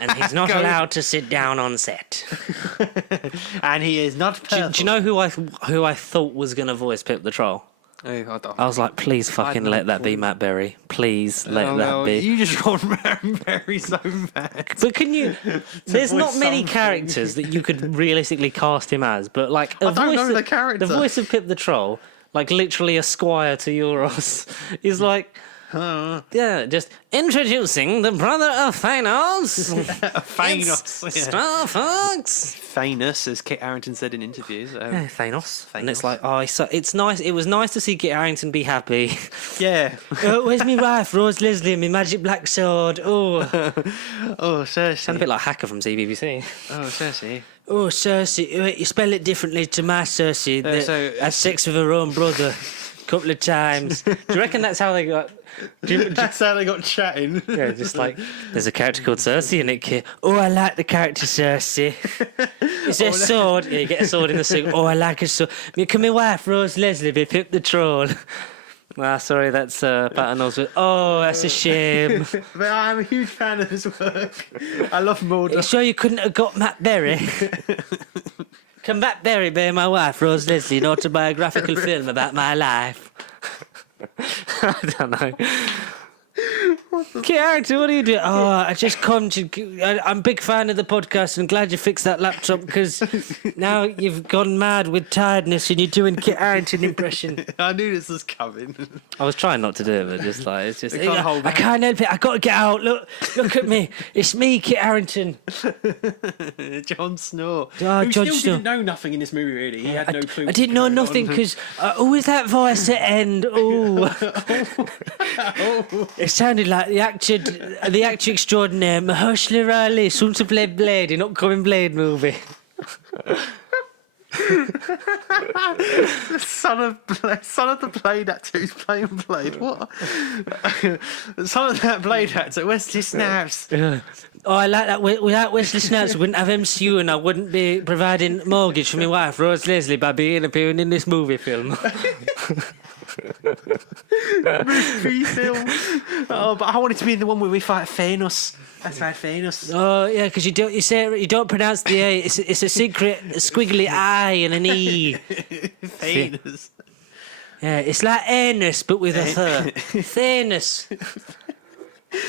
And he's not allowed to sit down on set. And he is not purple. Do you know who I thought was going to voice Pip the Troll? Oh, I don't. I was like, please fucking let that be Matt Berry. Please let that be. You just got very so mad. But can you? There's not voice many something. characters that you could realistically cast him as. But like, I don't know the character. The voice of Pip the Troll, like literally a squire to Euros, is like. Yeah, just introducing the brother of Thanos. Thanos. It's Star Fox. Thanos, as Kit Harington said in interviews. Yeah, Thanos. And it's Thanos. like, it's nice. It was nice to see Kit Harington be happy. Yeah. Where's my wife, Rose Leslie, and my magic black sword? Oh, Oh, Cersei. sound a bit like Hacker from CBBC. Oh, Cersei. Oh, Cersei, wait, you spell it differently to my Cersei that so- had sex with her own brother a couple of times. Do you reckon that's how they got? That's how they got chatting. Yeah, just like there's a character called Cersei in it. Kid. Oh, I like the character Cersei. Is there a sword? Yeah, you get a sword in the suit. Oh, I like a sword. Can my wife Rose Leslie be Pip the Troll? Sorry, that's Patton Oswalt. Oh, that's a shame. But I'm a huge fan of his work. I love Mulder. You sure you couldn't have got Matt Berry? Can Matt Berry be my wife, Rose Leslie, an autobiographical film about my life? I don't know. Character, what are you doing? Oh, I just come to. I'm a big fan of the podcast and glad you fixed that laptop because now you've gone mad with tiredness and you're doing Kit Harington impression. I knew this was coming. I was trying not to do it, but just like it's just. can't hold I back. can't help it. I got to get out. Look at me. It's me, Kit Harington. Jon Snow. Oh, who Jon still Snow. didn't know nothing in this movie, really. He had no clue. I didn't know nothing because who was that voice at end? Oh, it sounded like the actor extraordinaire, Mahershala Ali, soon to play Blade in upcoming Blade movie. Son of the Blade actor who's playing Blade. What? Son of that Blade actor, Wesley Snipes. Yeah. Oh, I like that. Without Wesley Snipes, we wouldn't have MCU, and I wouldn't be providing mortgage for my wife, Rose Leslie, by appearing in this movie film. Movie film. Oh, but I wanted to be in the one where we fight Thanos. That's right, Thanos. Oh yeah, because you don't pronounce the A. It's a secret squiggly I and an E. Thanos. Yeah, it's like anus but with a th. Thanos.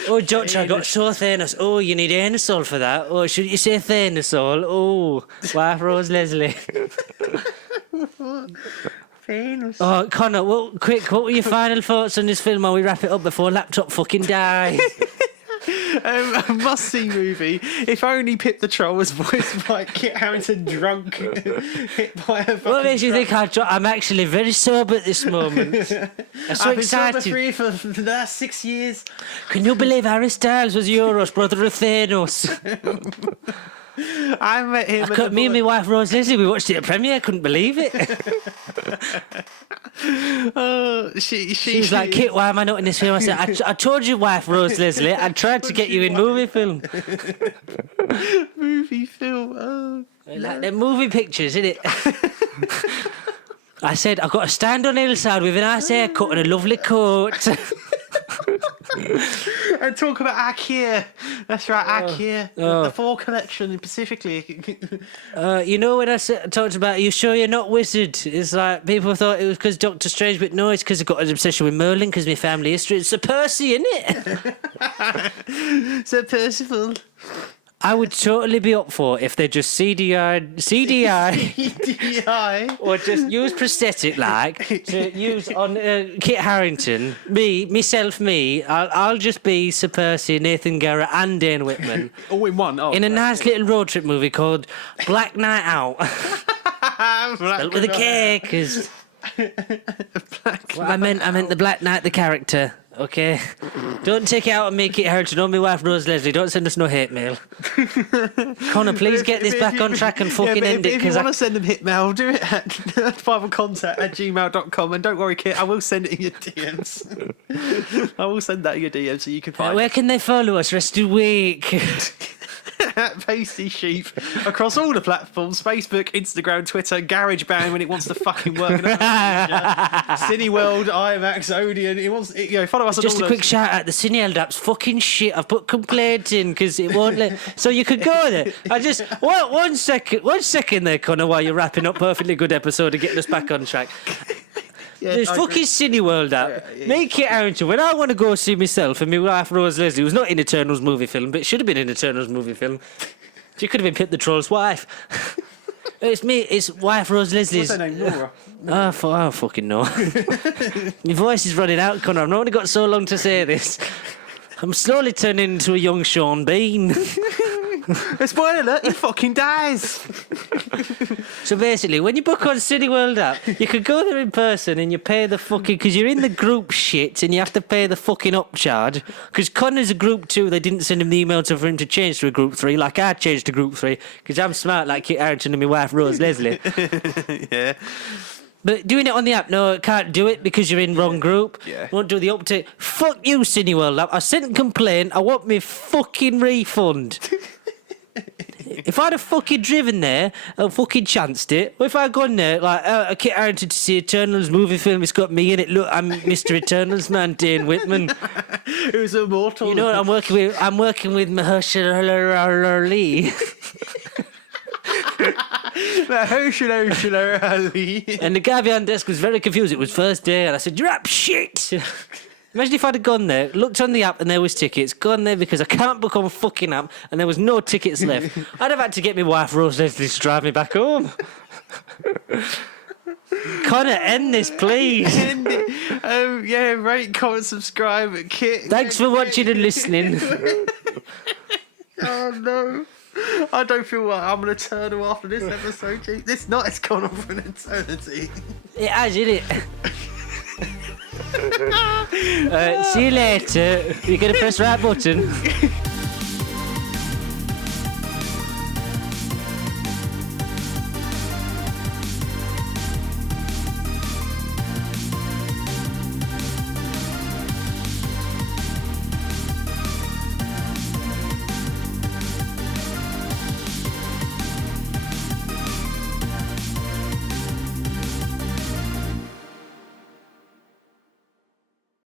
Oh, Judge, I got so Thanos. Oh, you need anusol for that. Oh, should you say Thanosol? Oh, wife Rose Leslie. Thanos. Oh, Connor, what were your final thoughts on this film while we wrap it up before laptop fucking dies? A must-see movie. If only Pip the Troll was voiced by Kit Harington drunk, hit by a fucking What makes you truck. think I'm actually very sober at this moment? I'm so I've been sober excited. free for the last 6 years. Can you believe Harry Styles was Euros, brother of Thanos? I met him. at the Me and my wife Rose Leslie, we watched it at premiere, couldn't believe it. She was like, Kit, why am I not in this film? I said, I told you, wife Rose Leslie, I tried to get you in movie film. Movie film. Oh. Like them movie pictures, innit? I said, I've got to stand on the hillside with a nice haircut and a lovely coat. And talk about IKEA. That's right, IKEA. The 4 collection specifically. You know when I talked about, you sure you're not wizard? It's like, people thought it was because Doctor Strange, but no, it's because I've got an obsession with Merlin because my family history. It's Sir Percy, innit? Sir Percival. I would totally be up for if they just CDI, DI. or just use prosthetic to use on Kit Harrington. I'll just be Sir Percy, Nathan Garrett, and Dane Whitman All in one. Oh, in a nice little road trip movie called Black Night Out. Spelled with a K, because I meant the Black Knight, the character. Okay, don't take it out and make it hurt to know my wife Rose Leslie. Don't send us no hate mail. Connor, please get this back on track and fucking end it. If you want to send them hit mail, do it at primalcontact@gmail.com, and don't worry, Kit, I will send it in your DMs. I will send that in your DMs so you can find where can they follow us rest of the week? at Pasty Sheep across all the platforms: Facebook, Instagram, Twitter, GarageBand when it wants to fucking work. Cineworld, IMAX, Odeon. It wants, follow us. Just on all a quick those. shout out: the Cineworld app's fucking shit. I've put complaint in because it won't let. So you could go there. I just one second there, Connor, while you're wrapping up perfectly good episode and getting us back on track. There's fucking Cineworld app. Make it out when I want to go see myself and my wife Rose Leslie, who's not in Eternals movie film, but should have been in Eternals movie film. She could have been Pip the Troll's wife. It's me. It's wife Rose Leslie's. What's her name? Laura. I don't fucking know. My voice is running out, Connor. I've only got so long to say this. I'm slowly turning into a young Sean Bean. Spoiler alert, he fucking dies. So basically, when you book on Cineworld app, you can go there in person and you pay the fucking... Because you're in the group shit and you have to pay the fucking upcharge. Because Connor's a group 2, they didn't send him the email for him to change to a group 3, like I changed to group 3, because I'm smart like Kit Harrington and my wife Rose Leslie. Yeah. But doing it on the app, no, can't do it because you're in wrong group. Yeah. Won't do the update. Fuck you, Cineworld app. I sent a complaint. I want me fucking refund. If I'd have fucking driven there and fucking chanced it, or if I'd gone there, like, Kit Harrington to see Eternals movie film, it's got me in it. Look, I'm Mr. Eternals man, Dane Whitman. Who's immortal. You know what I'm working with? I'm working with Mahershala Ali. And the guy behind the desk was very confused. It was first day, and I said, "You're up shit." Imagine if I'd have gone there, looked on the app, and there was tickets. Gone there because I can't book on a fucking app, and there was no tickets left. I'd have had to get my wife Rose Leslie to drive me back home. Connor, end this, please. End it. Rate, comment, subscribe. Kit. Thanks for watching and listening. Oh no. I don't feel like I'm an eternal after this episode. This night has gone on for an eternity. It has, innit? See you later. You're going to press the right button.